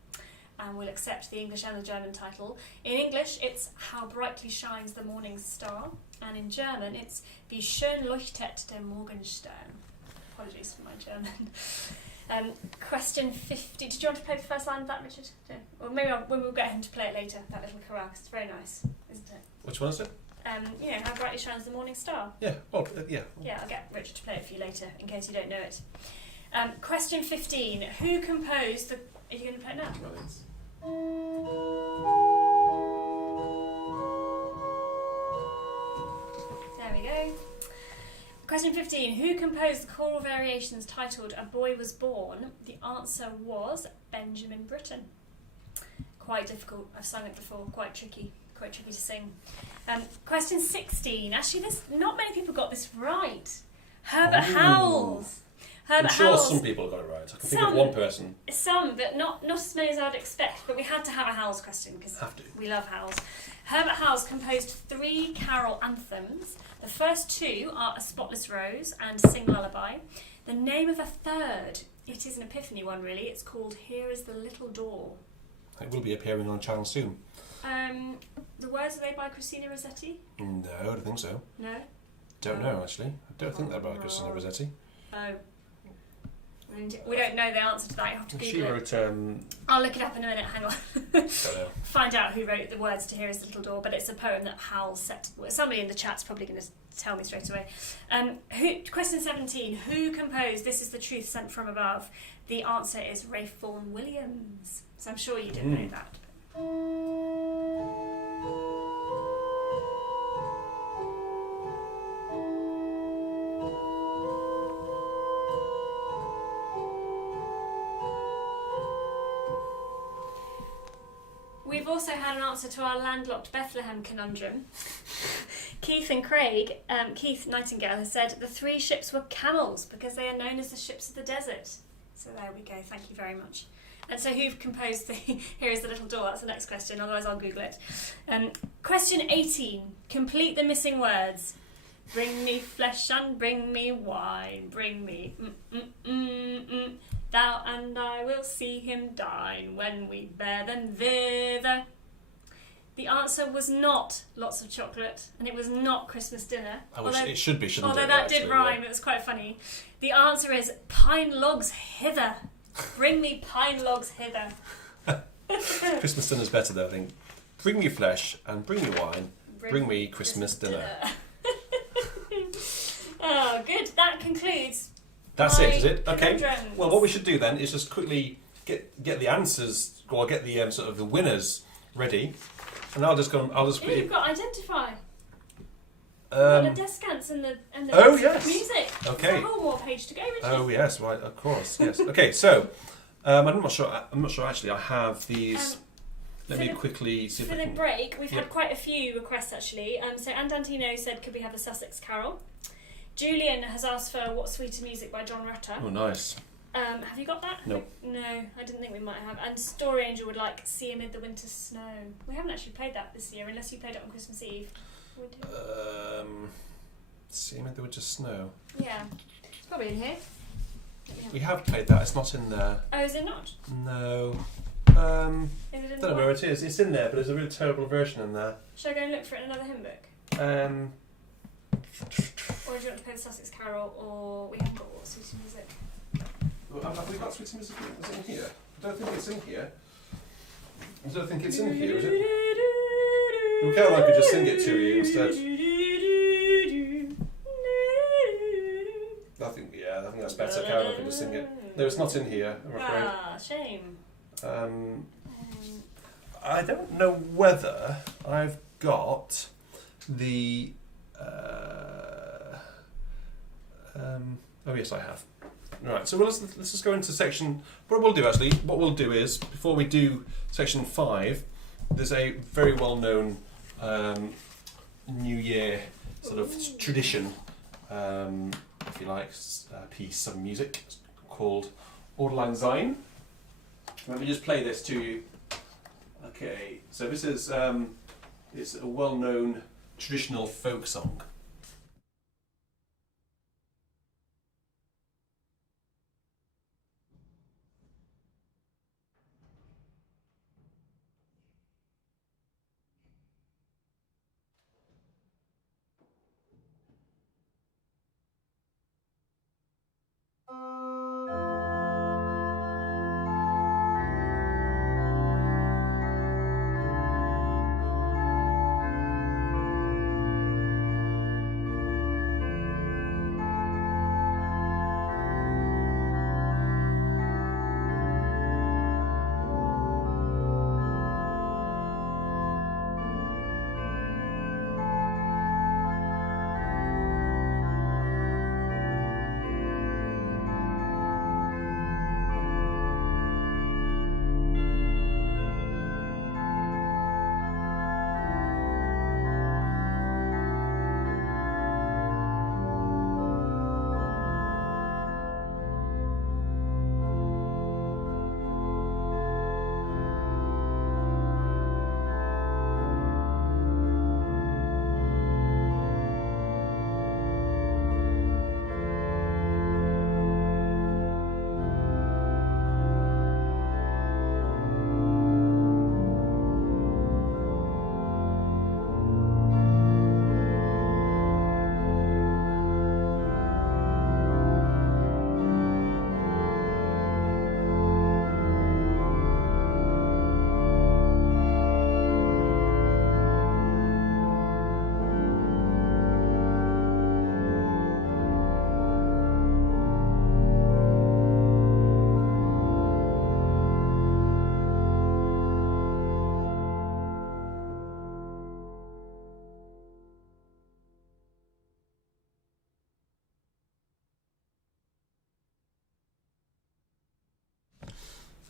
And we'll accept the English and the German title. In English, it's How Brightly Shines the Morning Star, and in German, it's Wie schön leuchtet der Morgenstern. Apologies for my German. Question 50. Did you want to play the first line of that, Richard? No. Or maybe we'll get him to play it later, that little chorale, 'cause it's very nice, isn't it? Which one is it? How brightly shines the morning star. Yeah. Oh, yeah. Yeah, I'll get Richard to play it for you later, in case you don't know it. Question 15. Who composed the... Are you going to play it now? There we go. Question 15. Who composed the choral variations titled A Boy Was Born? The answer was Benjamin Britten. Quite difficult. I've sung it before. Quite tricky to sing. Question 16. Actually, not many people got this right. Herbert Howells. I'm sure some people got it right. I can think of one person. Some, but not as many as I'd expect. But we had to have a Howells question because we love Howells. Herbert Howells composed 3 carol anthems. The first 2 are A Spotless Rose and Sing Lullaby. The name of a third, it is an Epiphany one really, it's called Here Is the Little Door. It will be appearing on channel soon. The words, are they by Christina Rossetti? No, I don't think so. No? Don't know, actually. I don't think they're by Christina Rossetti. Oh. We don't know the answer to that, you have to Google it. She wrote... I'll look it up in a minute, hang on. Don't know. Find out who wrote the words to Here Is the Little Door, but it's a poem that Howells set... Somebody in the chat's probably going to tell me straight away. Question 17. Who composed This Is the Truth Sent From Above? The answer is Ralph Vaughan Williams. So I'm sure you didn't know that. We've also had an answer to our landlocked Bethlehem conundrum. Keith and Craig, Keith Nightingale has said the 3 ships were camels because they are known as the ships of the desert. So there we go, thank you very much. And so who composed the Here Is the Little Door? That's the next question, otherwise I'll Google it. Question 18. Complete the missing words. Bring me flesh and bring me wine. Bring me thou and I will see him dine when we bear them thither. The answer was not lots of chocolate, and it was not Christmas dinner. It should be, shouldn't it? Although that did rhyme, it was quite funny. The answer is pine logs hither. Bring me pine logs hither. Christmas dinner's better though, I think. Bring me flesh and bring me wine. Bring me Christmas dinner. Oh, good. That concludes. That's it, is it? Okay. Conundrums. Well, what we should do then is just quickly get the answers, or get the sort of the winners ready, and I'll just go. You've got identify. The descants and the yes. music. Okay. There's a whole more page to go, Richard. Oh yes, right, of course, yes. Okay, so I'm not sure actually. I have these. Let me quickly see if for I the can... break. We've had quite a few requests actually. So Anne Dantino said, could we have the Sussex Carol? Julian has asked for What Sweeter Music by John Rutter. Oh, nice. Have you got that? No. No, I didn't think we might have. And Story Angel would like Sea Amid the Winter Snow. We haven't actually played that this year, unless you played it on Christmas Eve. Sea Amid the Winter Snow. Yeah, it's probably in here. We have played that. It's not in there. Oh, is it not? No. Is it in I the don't know where it is. It's in there, but there's a really terrible version in there. Should I go and look for it in another hymn book? Or do you want to play the Sussex Carol, or we haven't got What Sweeter Music? Have we got Sweeter Music? Is it in here? I don't think it's in here. I don't think it's in here, is it? We kind of like could just sing it to you instead. I think that's better. Karen, I could just sing it. No, it's not in here, I'm afraid. Ah, shame. I don't know whether I've got the. Oh yes, I have. Right, so let's just go into section. What we'll do is before we do section 5, there's a very well-known New Year sort of tradition, if you like, piece of music called Auld Lang Syne. Let me just play this to you. Okay, so this is it's a well-known traditional folk song.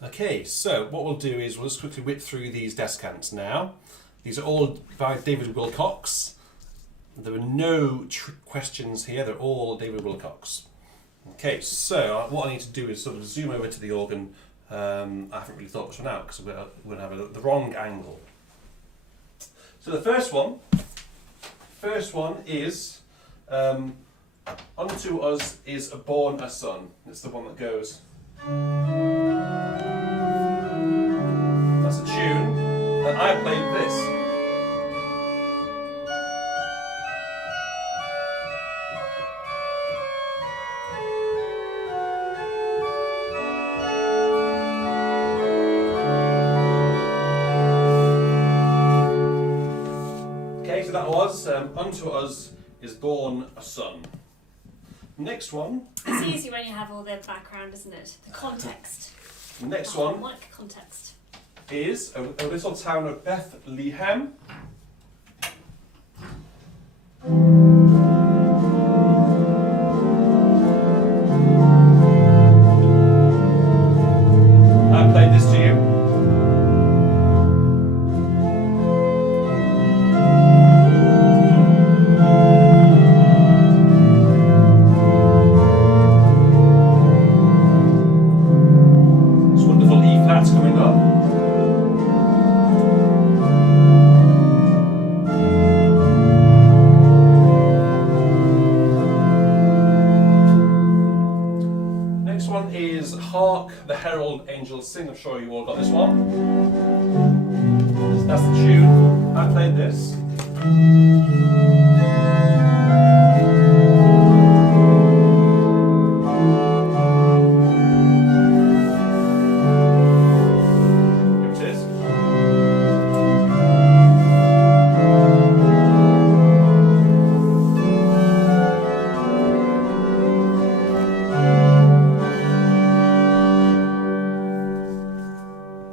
Okay, so what we'll do is we'll just quickly whip through these descants now. These are all by David Wilcox. There were no questions here, they're all David Wilcox. Okay, so what I need to do is sort of zoom over to the organ. I haven't really thought this one out because we're going to have the wrong angle. So the first one is Unto Us is Born a Son. It's the one that goes. That's a tune, and I played this. Okay, so that was Unto Us is Born a Son. Next one. It's easy when you have all the background, isn't it? The context. The next one. I like context. Is a little town of Bethlehem. I played this to you. Hark the Herald Angels Sing. I'm sure you all got this one. That's the tune. I played this.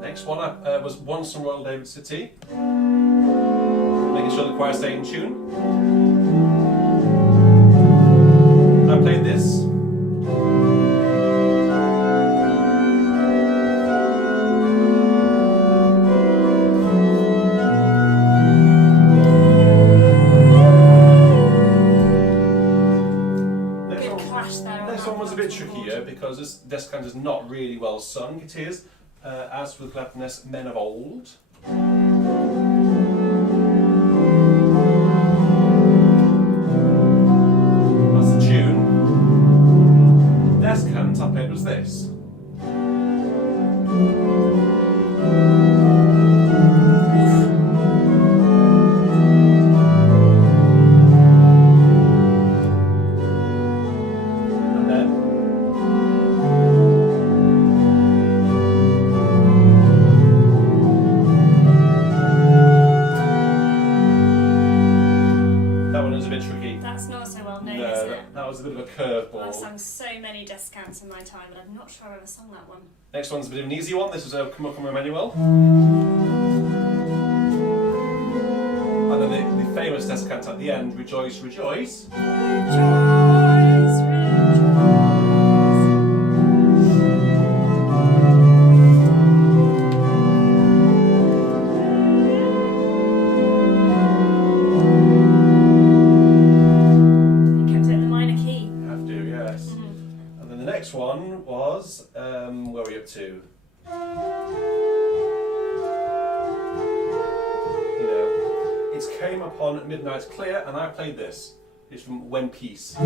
Next one was Once from Royal David City. Making sure the choir stayed in tune. I played this. Next one was a bit trickier because this descant is not really well sung. It is As with Gladness, Men of Old. That's the tune. Descant I played was this. That was a bit of a curveball. I've sung so many descants in my time, but I'm not sure I've ever sung that one. Next one's a bit of an easy one. This was Come Up, Emmanuel. And then the famous descant at the end, Rejoice, Rejoice. Rejoice, rejoice. Next one was, where are we up to? You know, it's Came Upon Midnight Clear, and I played this. It's from When Peace. The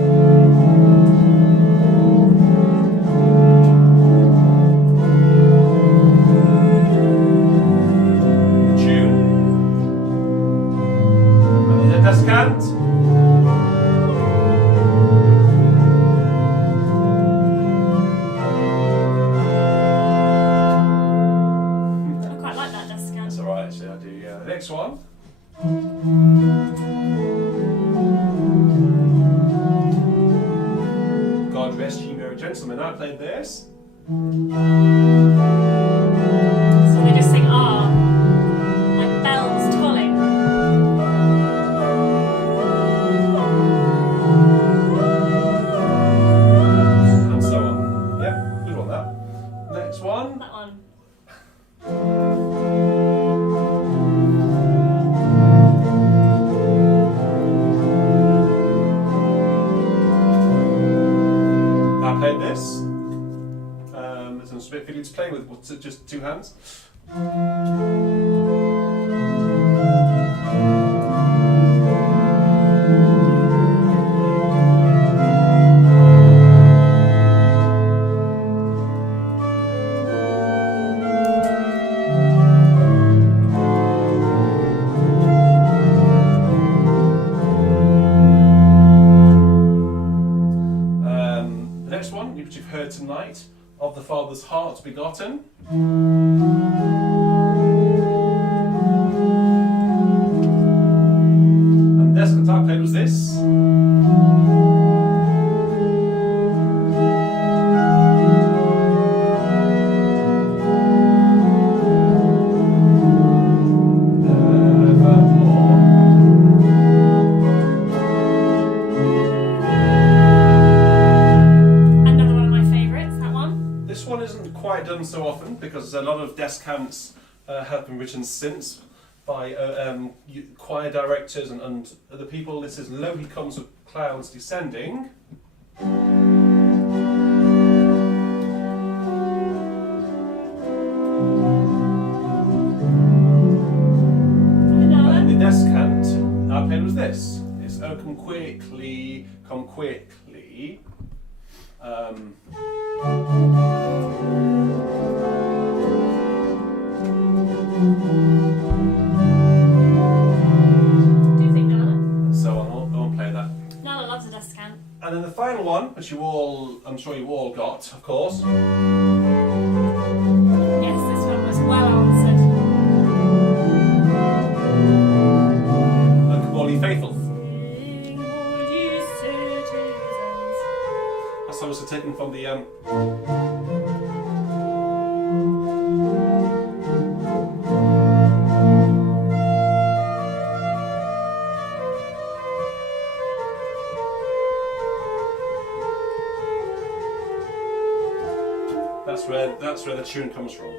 tune. And then the descant. Next one. God Rest Ye Merry Gentlemen. I played this. So they just sing ah, like bells tolling. And so on. Yep, good one that. Next one. That one. Played this. It's a bit for you to play with, just two hands. Next one, which you've heard tonight, Of the Father's Heart Begotten. And the descant I played was this. Quite done so often because a lot of descants have been written since by choir directors and other people. This is Lo He Comes with Clouds Descending. And the descant I played was this. It's Oh Come Quickly, Come Quickly. which I'm sure you all got, of course. Yes, this one was well answered. And Come All Ye Faithful. Sing, all ye citizens. That's obviously taken from the That's where the tune comes from.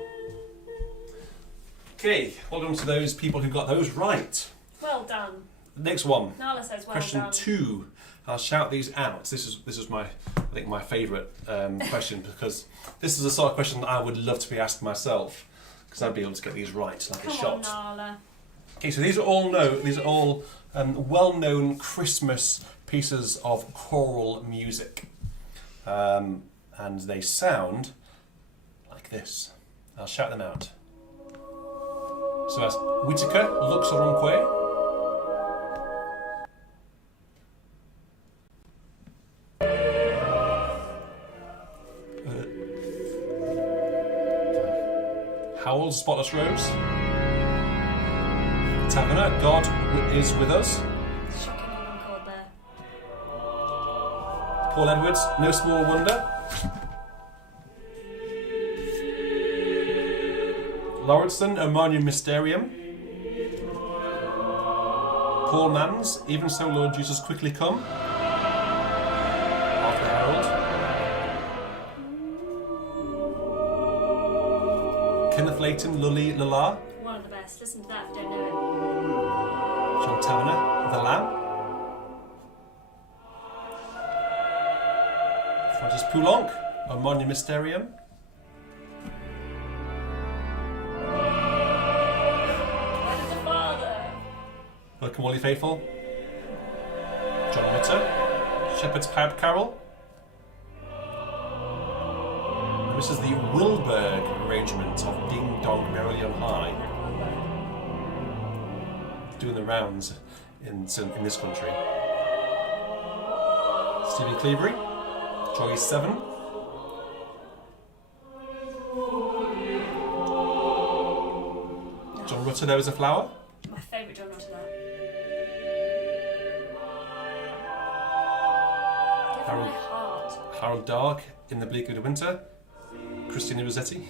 Okay, well done to those people who got those right. Well done. Next one. Nala says well Question done. 2. I'll shout these out. This is my favourite question, because this is the sort of question that I would love to be asked myself, because I'd be able to get these right like a shot. Come on, Nala. Okay, so these are all well-known Christmas pieces of choral music, and they sound like this. I'll shout them out. So that's Whitaker, Luxorumque. Howell's Spotless Rose. Taverner, God is with us. Shocking on chord there. Paul Edwards, No Small Wonder. Lauridsen, Omanium Mysterium. Paul Manns, Even So Lord Jesus Quickly Come. Arthur Herald. Kenneth Layton, Lully Lala. One of the best. Listen to that if you don't know it. John Taverner, The Lamb. Francis Poulenc, Omanium Mysterium. Welcome All Ye Faithful. John Ritter. Shepherd's Pipe Carol. And this is the Wilberg arrangement of Ding Dong Merrily on High. Doing the rounds in this country. Stephen Cleavery. Joy 7. John Rutter, There Was a Flower. My favourite John Rutter, that. Harold, My heart. Harold Dark, In the Bleak of the Winter. Christina Rossetti.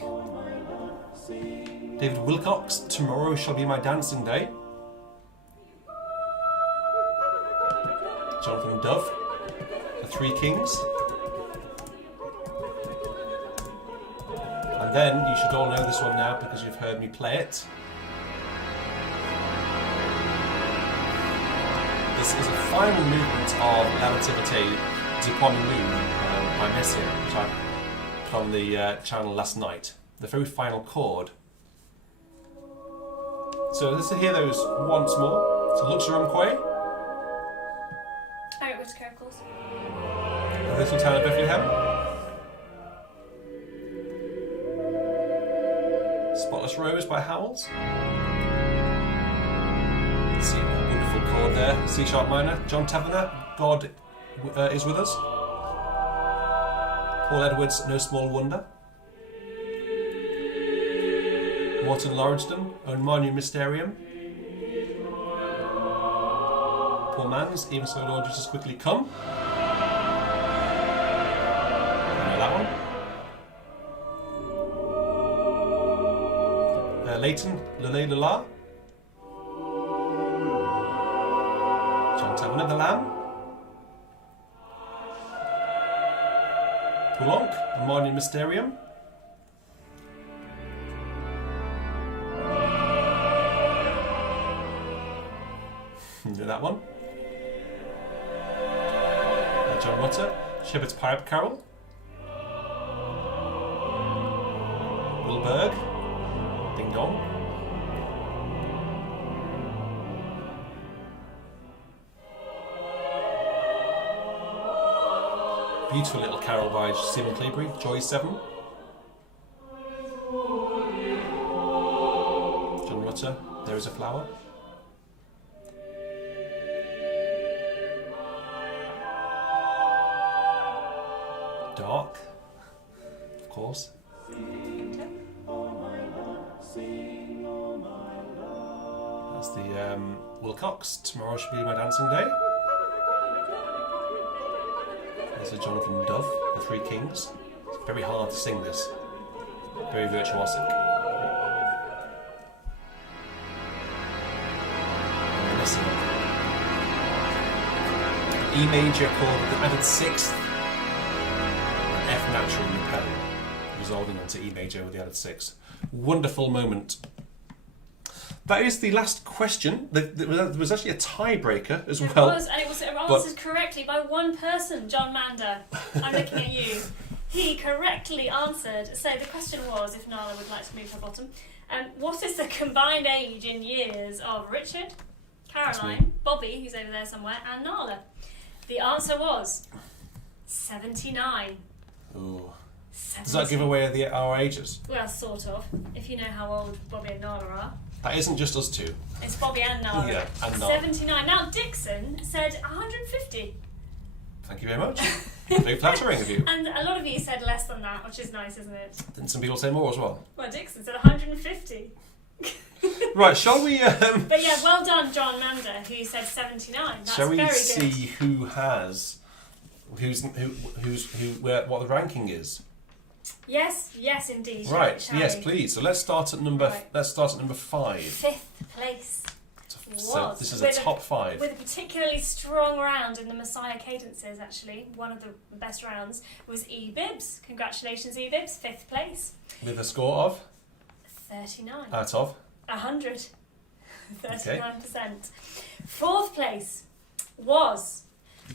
David Wilcox, Tomorrow Shall Be My Dancing Day. Jonathan Dove, The Three Kings. And then, you should all know this one now because you've heard me play it. This is a final movement of La Nativité du Premier Moon by Messiaen, which I put on the channel last night. The very final chord. So let's hear those once more. So Luxorumque, Eric Whitaker, of course. The Little Town of Bethlehem. Spotless Rose by Howells. See, wonderful chord there. C sharp minor. John Taverner, God is with us. Paul Edwards, No Small Wonder. Morton Lauridsen, Omanium Mysterium. Paul Manns, Even So Lord Jesus Quickly Come. You know that one. Layton, Lulay Lala. John Taverner, The Lamb. Poulenc, Omanium Mysterium. You know that one. John Rutter, Shepherd's Pipe Carol. Wilberg, Ding Dong. Beautiful little carol by Stephen Cleavery, Joy 7. John Rutter, There Is a Flower. course. That's the Wilcox, Tomorrow Should Be My Dancing Day. This is Jonathan Dove, The Three Kings. It's very hard to sing this. Very virtuosic. And listen. E major chord with the added sixth. F natural in the pedal, resolving onto E major with the added sixth. Wonderful moment. That is the last question. There was actually a tiebreaker as well. It was, and it was answered correctly by one person, John Mander. I'm looking at you. He correctly answered. So the question was, if Nala would like to move her bottom, what is the combined age in years of Richard, Caroline, Bobby, who's over there somewhere, and Nala? The answer was 79. Ooh. Does that give away our ages? Well, sort of. If you know how old Bobby and Nala are. That isn't just us two. It's Bobby and Nala. Yeah, and Nala. 79. Now, Dixon said 150. Thank you very much. Very flattering of you. And a lot of you said less than that, which is nice, isn't it? Didn't some people say more as well? Well, Dixon said 150. Right, shall we... But yeah, well done, John Mander, who said 79. That's shall we very see good. who has... what the ranking is? Yes, indeed. Right, shall yes, we? please. So let's start at number. Right. Let's start at number 5. 5th place. So this is a top 5. With a particularly strong round in the Messiah cadences, actually. One of the best rounds was E-Bibs. Congratulations, E-Bibs. 5th place. With a score of 39. out of 100. 39%. Okay. 4th place was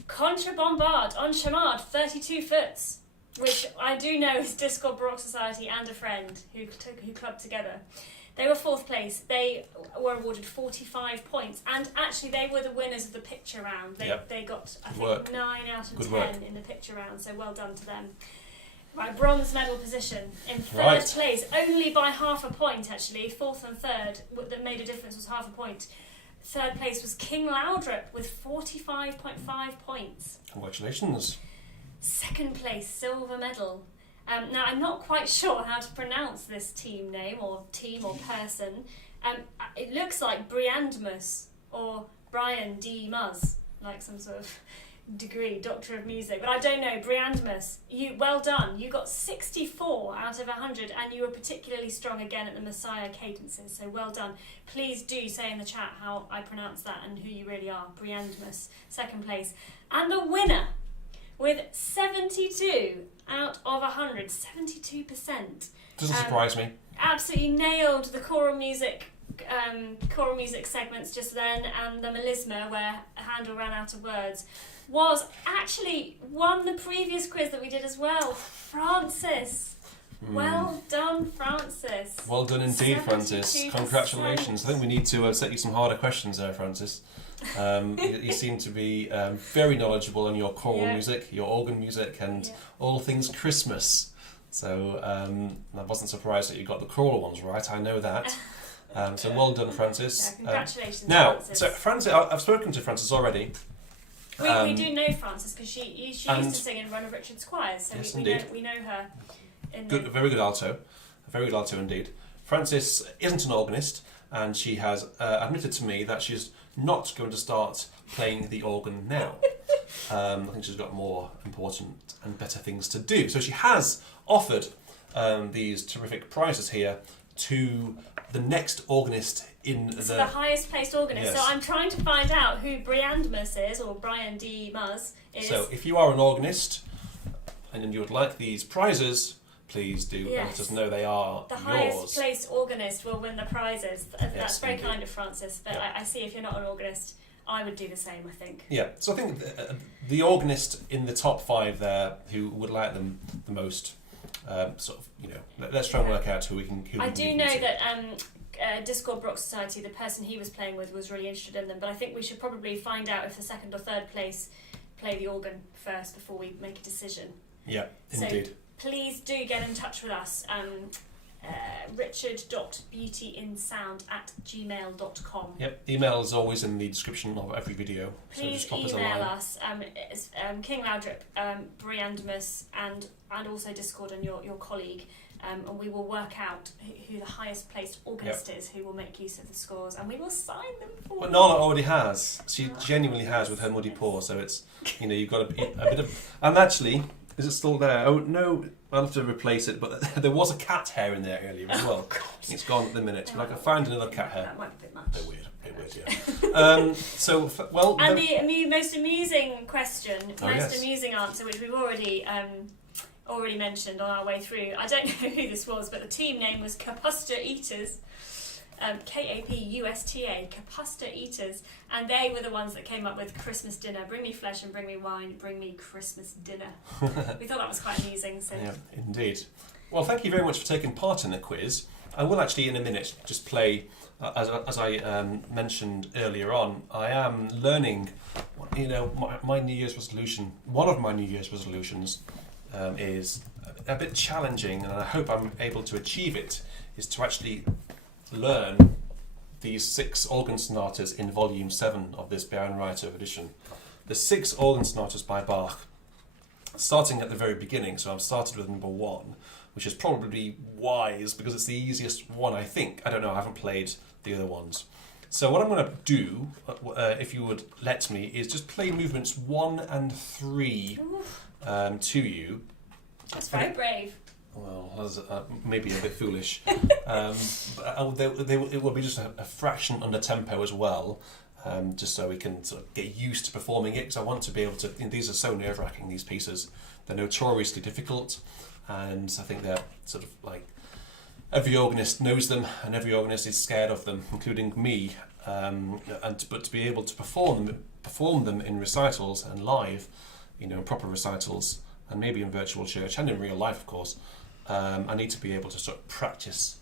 Contra Bombard on Chamard, 32 foots, which I do know is Discord Baroque Society and a friend who clubbed together. They were 4th place. They were awarded 45 points, and actually they were the winners of the picture round. They got, I think, 9 out of 10 in the picture round, so well done to them. Right, bronze medal position in 3rd place, only by half a point actually. 4th and 3rd, that made a difference was half a point. 3rd place was King Loudrip with 45.5 points. Congratulations. 2nd place, silver medal. Now, I'm not quite sure how to pronounce this team name or person. It looks like Briandmus or Brian D. Muzz, like some sort of degree, Doctor of Music. But I don't know, Briandmus, well done. You got 64 out of 100 and you were particularly strong again at the Messiah cadences, so well done. Please do say in the chat how I pronounce that and who you really are. Briandmus, 2nd place. And the winner, with 72 out of 100, 72%. Doesn't surprise me. Absolutely nailed the choral music segments just then, and the melisma where Handel ran out of words was actually won the previous quiz that we did as well. Francis. Well done, Francis. Well done indeed, Francis. 72%. Congratulations. I think we need to set you some harder questions there, Francis. You seem to be very knowledgeable on your choral music, your organ music, and all things Christmas. So I wasn't surprised that you got the choral ones right. I know that. So well done, Francis. Congratulations, now, Francis. so Francis, I've spoken to Francis already. We do know Francis because she used to sing in one of Richard's choirs, so yes, we know her. Very good alto. Very good alto indeed. Francis isn't an organist, and she has admitted to me that she's not going to start playing the organ now. I think she's got more important and better things to do. So she has offered these terrific prizes here to the next organist in the highest placed organist. Yes. So I'm trying to find out who Briandmus is, or Brian D. Muzz is. So if you are an organist and you would like these prizes, please do let us know they are the yours. highest placed organist will win the prizes. That's Yes, very indeed. kind of Francis, but I see if you're not an organist, I would do the same, I think. Yeah, so I think the organist in the top 5 there who would like them the most, sort of, let's try and work out who we can. I do know that Discord Baroque Society, the person he was playing with, was really interested in them, but I think we should probably find out if the 2nd or 3rd place play the organ first before we make a decision. Yeah, indeed. So please do get in touch with us. richard.beautyinsound@gmail.com. Yep, email is always in the description of every video. So Please just drop us a email line. us. It's King Loudrip, Briandamus, and also Discord and your colleague. And we will work out who the highest placed organist is, who will make use of the scores, and we will sign them for Well, you. Nala already has. She genuinely has with her muddy paw. So it's, you've got a bit of. And actually, is it still there? Oh no, I'll have to replace it. But there was a cat hair in there earlier as well. It's gone at the minute. But I found another cat hair. That might be a bit much. Bit weird, yeah. And the most amusing question, amusing answer, which we've already mentioned on our way through. I don't know who this was, but the team name was Capusta Eaters, Kapusta, Capusta Eaters, and they were the ones that came up with Christmas dinner. Bring me flesh and bring me wine, bring me Christmas dinner. We thought that was quite amusing. So. Yeah, indeed. Well, thank you very much for taking part in the quiz. I will actually, in a minute, just play, as I mentioned earlier on, I am learning, my New Year's resolution, one of my New Year's resolutions is a bit challenging, and I hope I'm able to achieve it, is to actually learn these 6 organ sonatas in volume 7 of this Bärenreiter edition. The 6 organ sonatas by Bach, starting at the very beginning. So I've started with number 1, which is probably wise because it's the easiest one, I think. I don't know, I haven't played the other ones. So what I'm going to do, if you would let me, is just play movements 1 and 3 to you. That's very brave. Well, that's maybe a bit foolish. It will be just a fraction under tempo as well, just so we can sort of get used to performing it, because I want to be able to. These are so nerve-wracking, these pieces. They're notoriously difficult, and I think they're sort of like every organist knows them, and every organist is scared of them, including me. But to be able to perform them in recitals and live, proper recitals, and maybe in virtual church and in real life, of course, I need to be able to sort of practice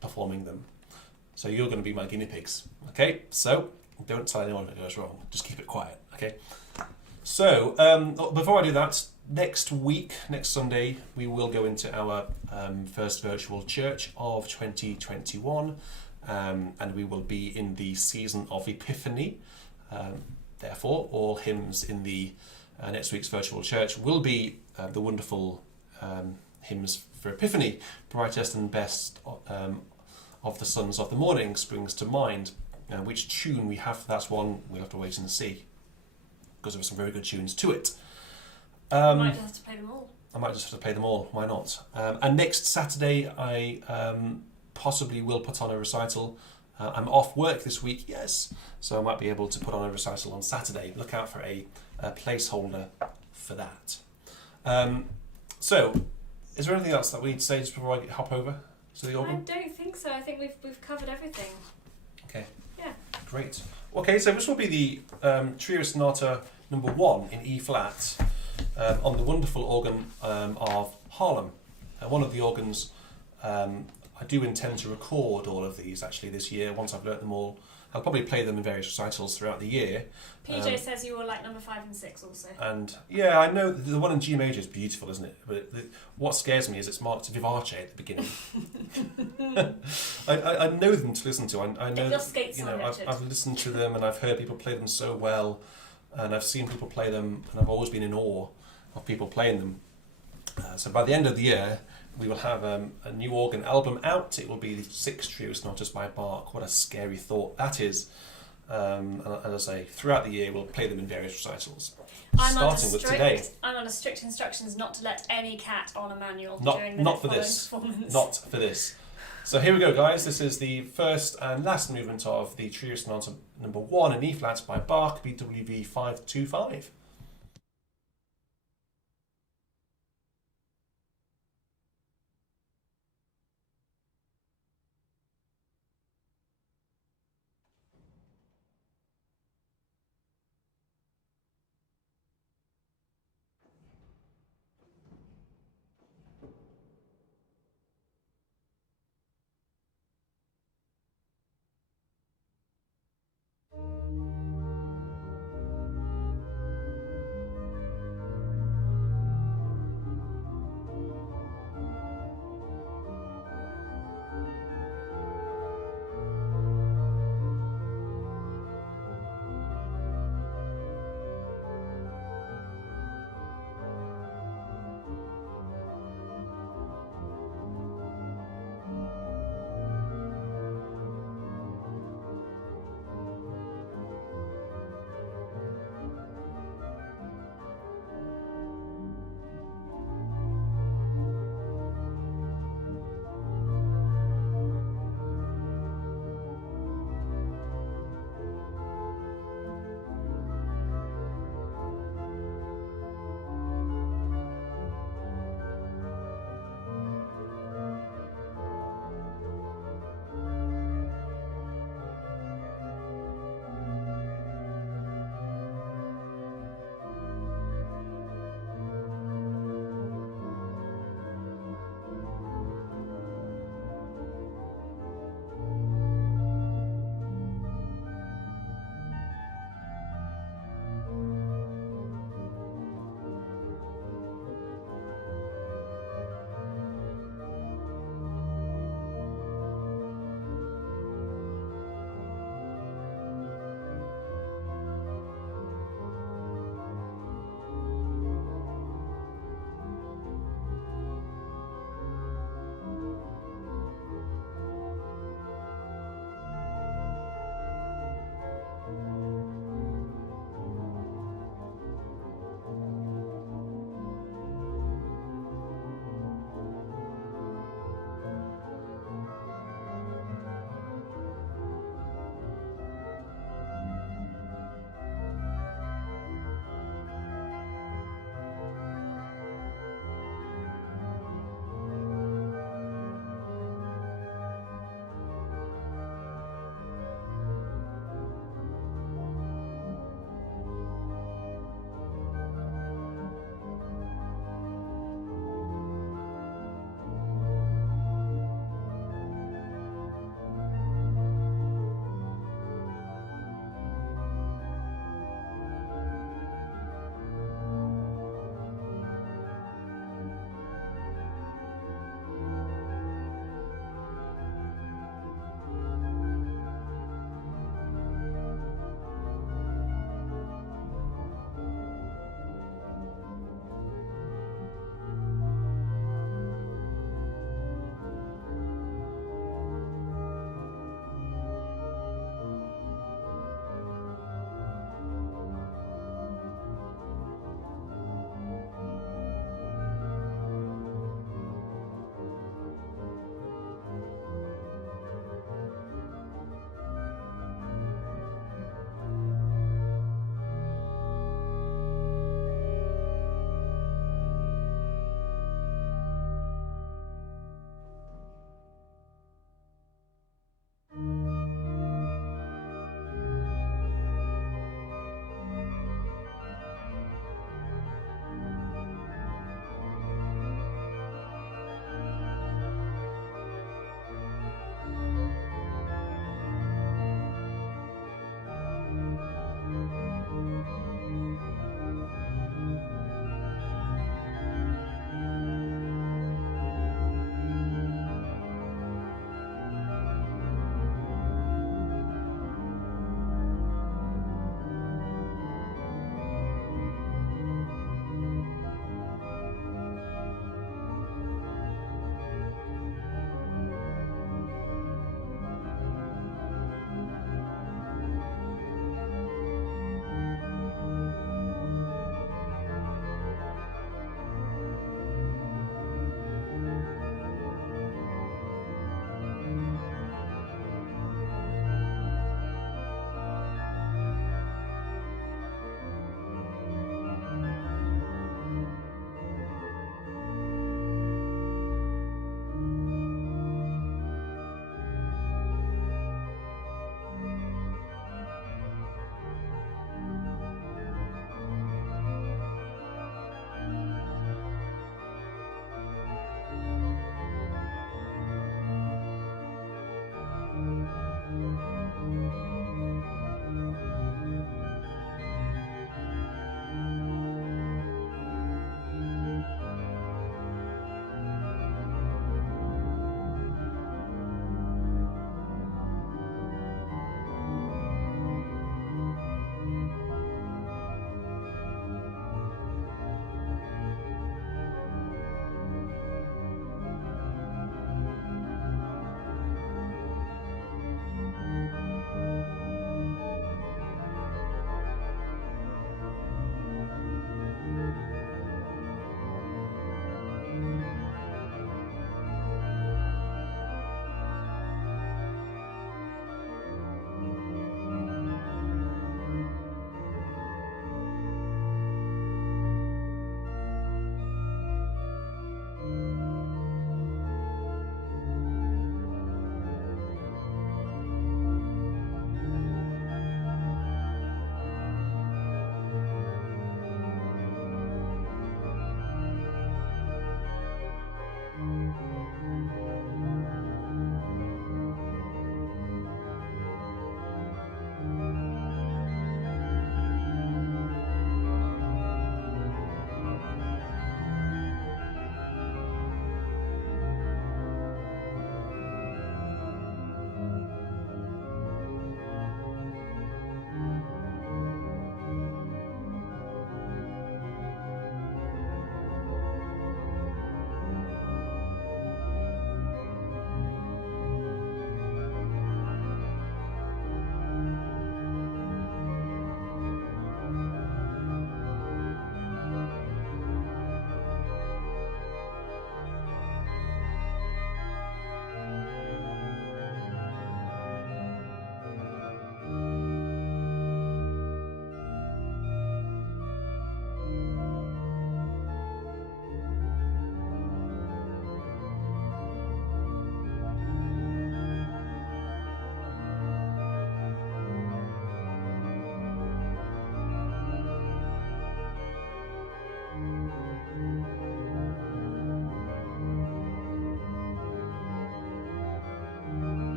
performing them. So you're going to be my guinea pigs, okay? So don't tell anyone if it goes wrong. Just keep it quiet, okay? So before I do that, next Sunday, we will go into our first virtual church of 2021, and we will be in the season of Epiphany. Therefore, all hymns in the next week's virtual church will be the wonderful hymns for Epiphany. Brightest and best of the sons of the morning springs to mind. Which tune we have for that one, we'll have to wait and see, because there are some very good tunes to it. You might just have to play them all. I might just have to play them all, why not? And next Saturday I possibly will put on a recital. I'm off work this week, yes, so I might be able to put on a recital on Saturday. Look out for a placeholder for that. So, is there anything else that we need to say just before I hop over to the organ? I don't think so. I think we've covered everything. Okay. Yeah. Great. Okay, so this will be the Trio Sonata number 1 in E flat on the wonderful organ of Haarlem. One of the organs. I do intend to record all of these actually this year once I've learnt them all. I'll probably play them in various recitals throughout the year. PJ says you will like number 5 and 6 also. And yeah, I know the one in G major is beautiful, isn't it? But what scares me is it's marked vivace at the beginning. I know them to listen to. I know your skates on, Richard. I've listened to them and I've heard people play them so well, and I've seen people play them, and I've always been in awe of people playing them. So by the end of the year, we will have a new organ album out. It will be 6 Trio Sonatas by Bach. What a scary thought that is. And as I say, throughout the year, we'll play them in various recitals. Starting with today. I'm under strict instructions not to let any cat on a manual during the performance. Not for this. So here we go, guys. This is the first and last movement of the Trio Sonata number 1 in E flat by Bach, BWV 525.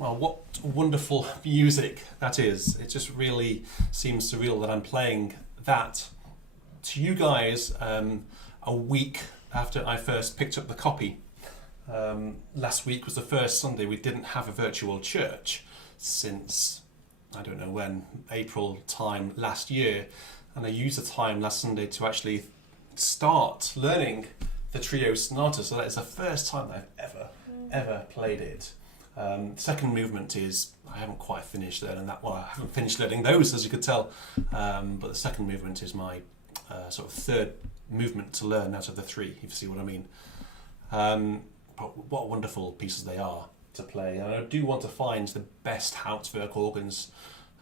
Well, what wonderful music that is. It just really seems surreal that I'm playing that to you guys a week after I first picked up the copy. Last week was the first Sunday we didn't have a virtual church since, I don't know when, April time last year. And I used the time last Sunday to actually start learning the trio sonata. So that is the first time I've ever played it. Second movement is, I haven't quite finished learning that. Well, I haven't finished learning those, as you could tell. But the second movement is my sort of third movement to learn out of the three, if you see what I mean. But what wonderful pieces they are to play. And I do want to find the best Hauptwerk organs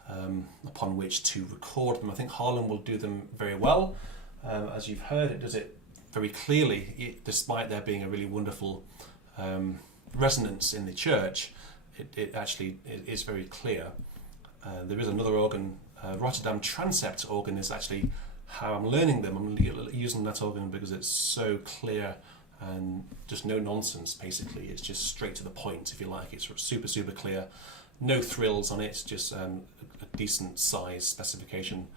upon which to record them. I think Harlan will do them very well. As you've heard, it does it very clearly, despite there being a really wonderful resonance in the church. It actually is very clear. There is another organ, Rotterdam Transept organ is actually how I'm learning them. I'm using that organ because it's so clear and just no nonsense, basically. It's just straight to the point, if you like. It's super clear. No thrills on it, just a decent size specification.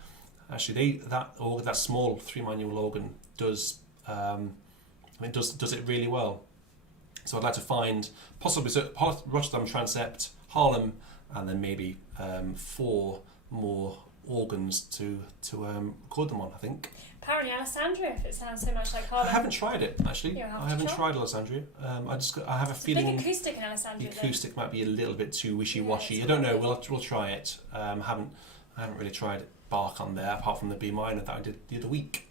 Actually, that small 3-manual organ does it really well. So I'd like to find possibly Rotterdam Transept, Haarlem, and then maybe 4 more organs to record them on, I think. Apparently Alessandria, if it sounds so much like Haarlem. I haven't tried it, actually. I haven't tried Alessandria. I have a feeling big acoustic in Alessandria. The acoustic might be a little bit too wishy-washy. I don't know. We'll try it. I haven't really tried Bach on there, apart from the B minor that I did the other week.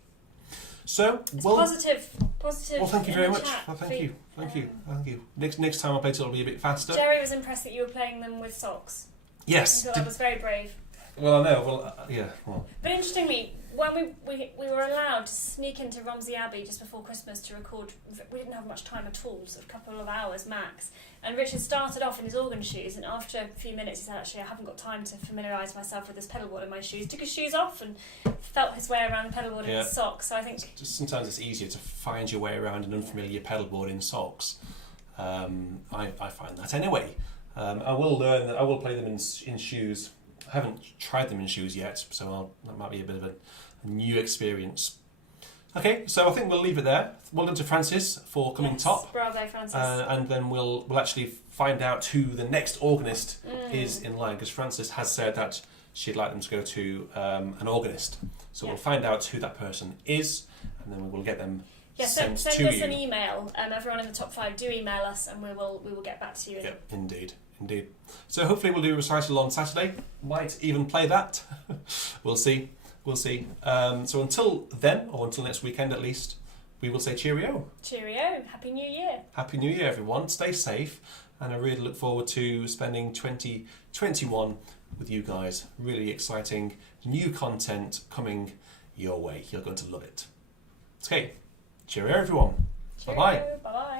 So, positive. Well, thank you very much. Well, thank you. Next time I play it'll be a bit faster. Jerry was impressed that you were playing them with socks. Yes. I thought that was very brave. Well, I know. Well, yeah. Well. But interestingly, when we were allowed to sneak into Romsey Abbey just before Christmas to record, we didn't have much time at all, so a couple of hours max. And Richard started off in his organ shoes, and after a few minutes he said, actually, I haven't got time to familiarise myself with this pedal board in my shoes. Took his shoes off and felt his way around the pedal board in his socks. So I think just sometimes it's easier to find your way around an unfamiliar pedal board in socks. I find that anyway. I will learn that. I will play them in shoes. I haven't tried them in shoes yet, so that might be a bit of a new experience. Okay, so I think we'll leave it there. Well done to Francis for coming top. Bravo, Francis. And then we'll actually find out who the next organist is in line, because Francis has said that she'd like them to go to an organist. So we'll find out who that person is, and then we will get them sent to you. Send us an email. Everyone in the top 5, do email us, and we will get back to you. Yep, indeed. So hopefully we'll do a recital on Saturday. Might even play that. We'll see. So until then, or until next weekend at least, we will say cheerio. Cheerio. Happy New Year. Happy New Year, everyone. Stay safe. And I really look forward to spending 2021 with you guys. Really exciting new content coming your way. You're going to love it. Okay. Cheerio, everyone. Cheerio. Bye-bye. Bye-bye.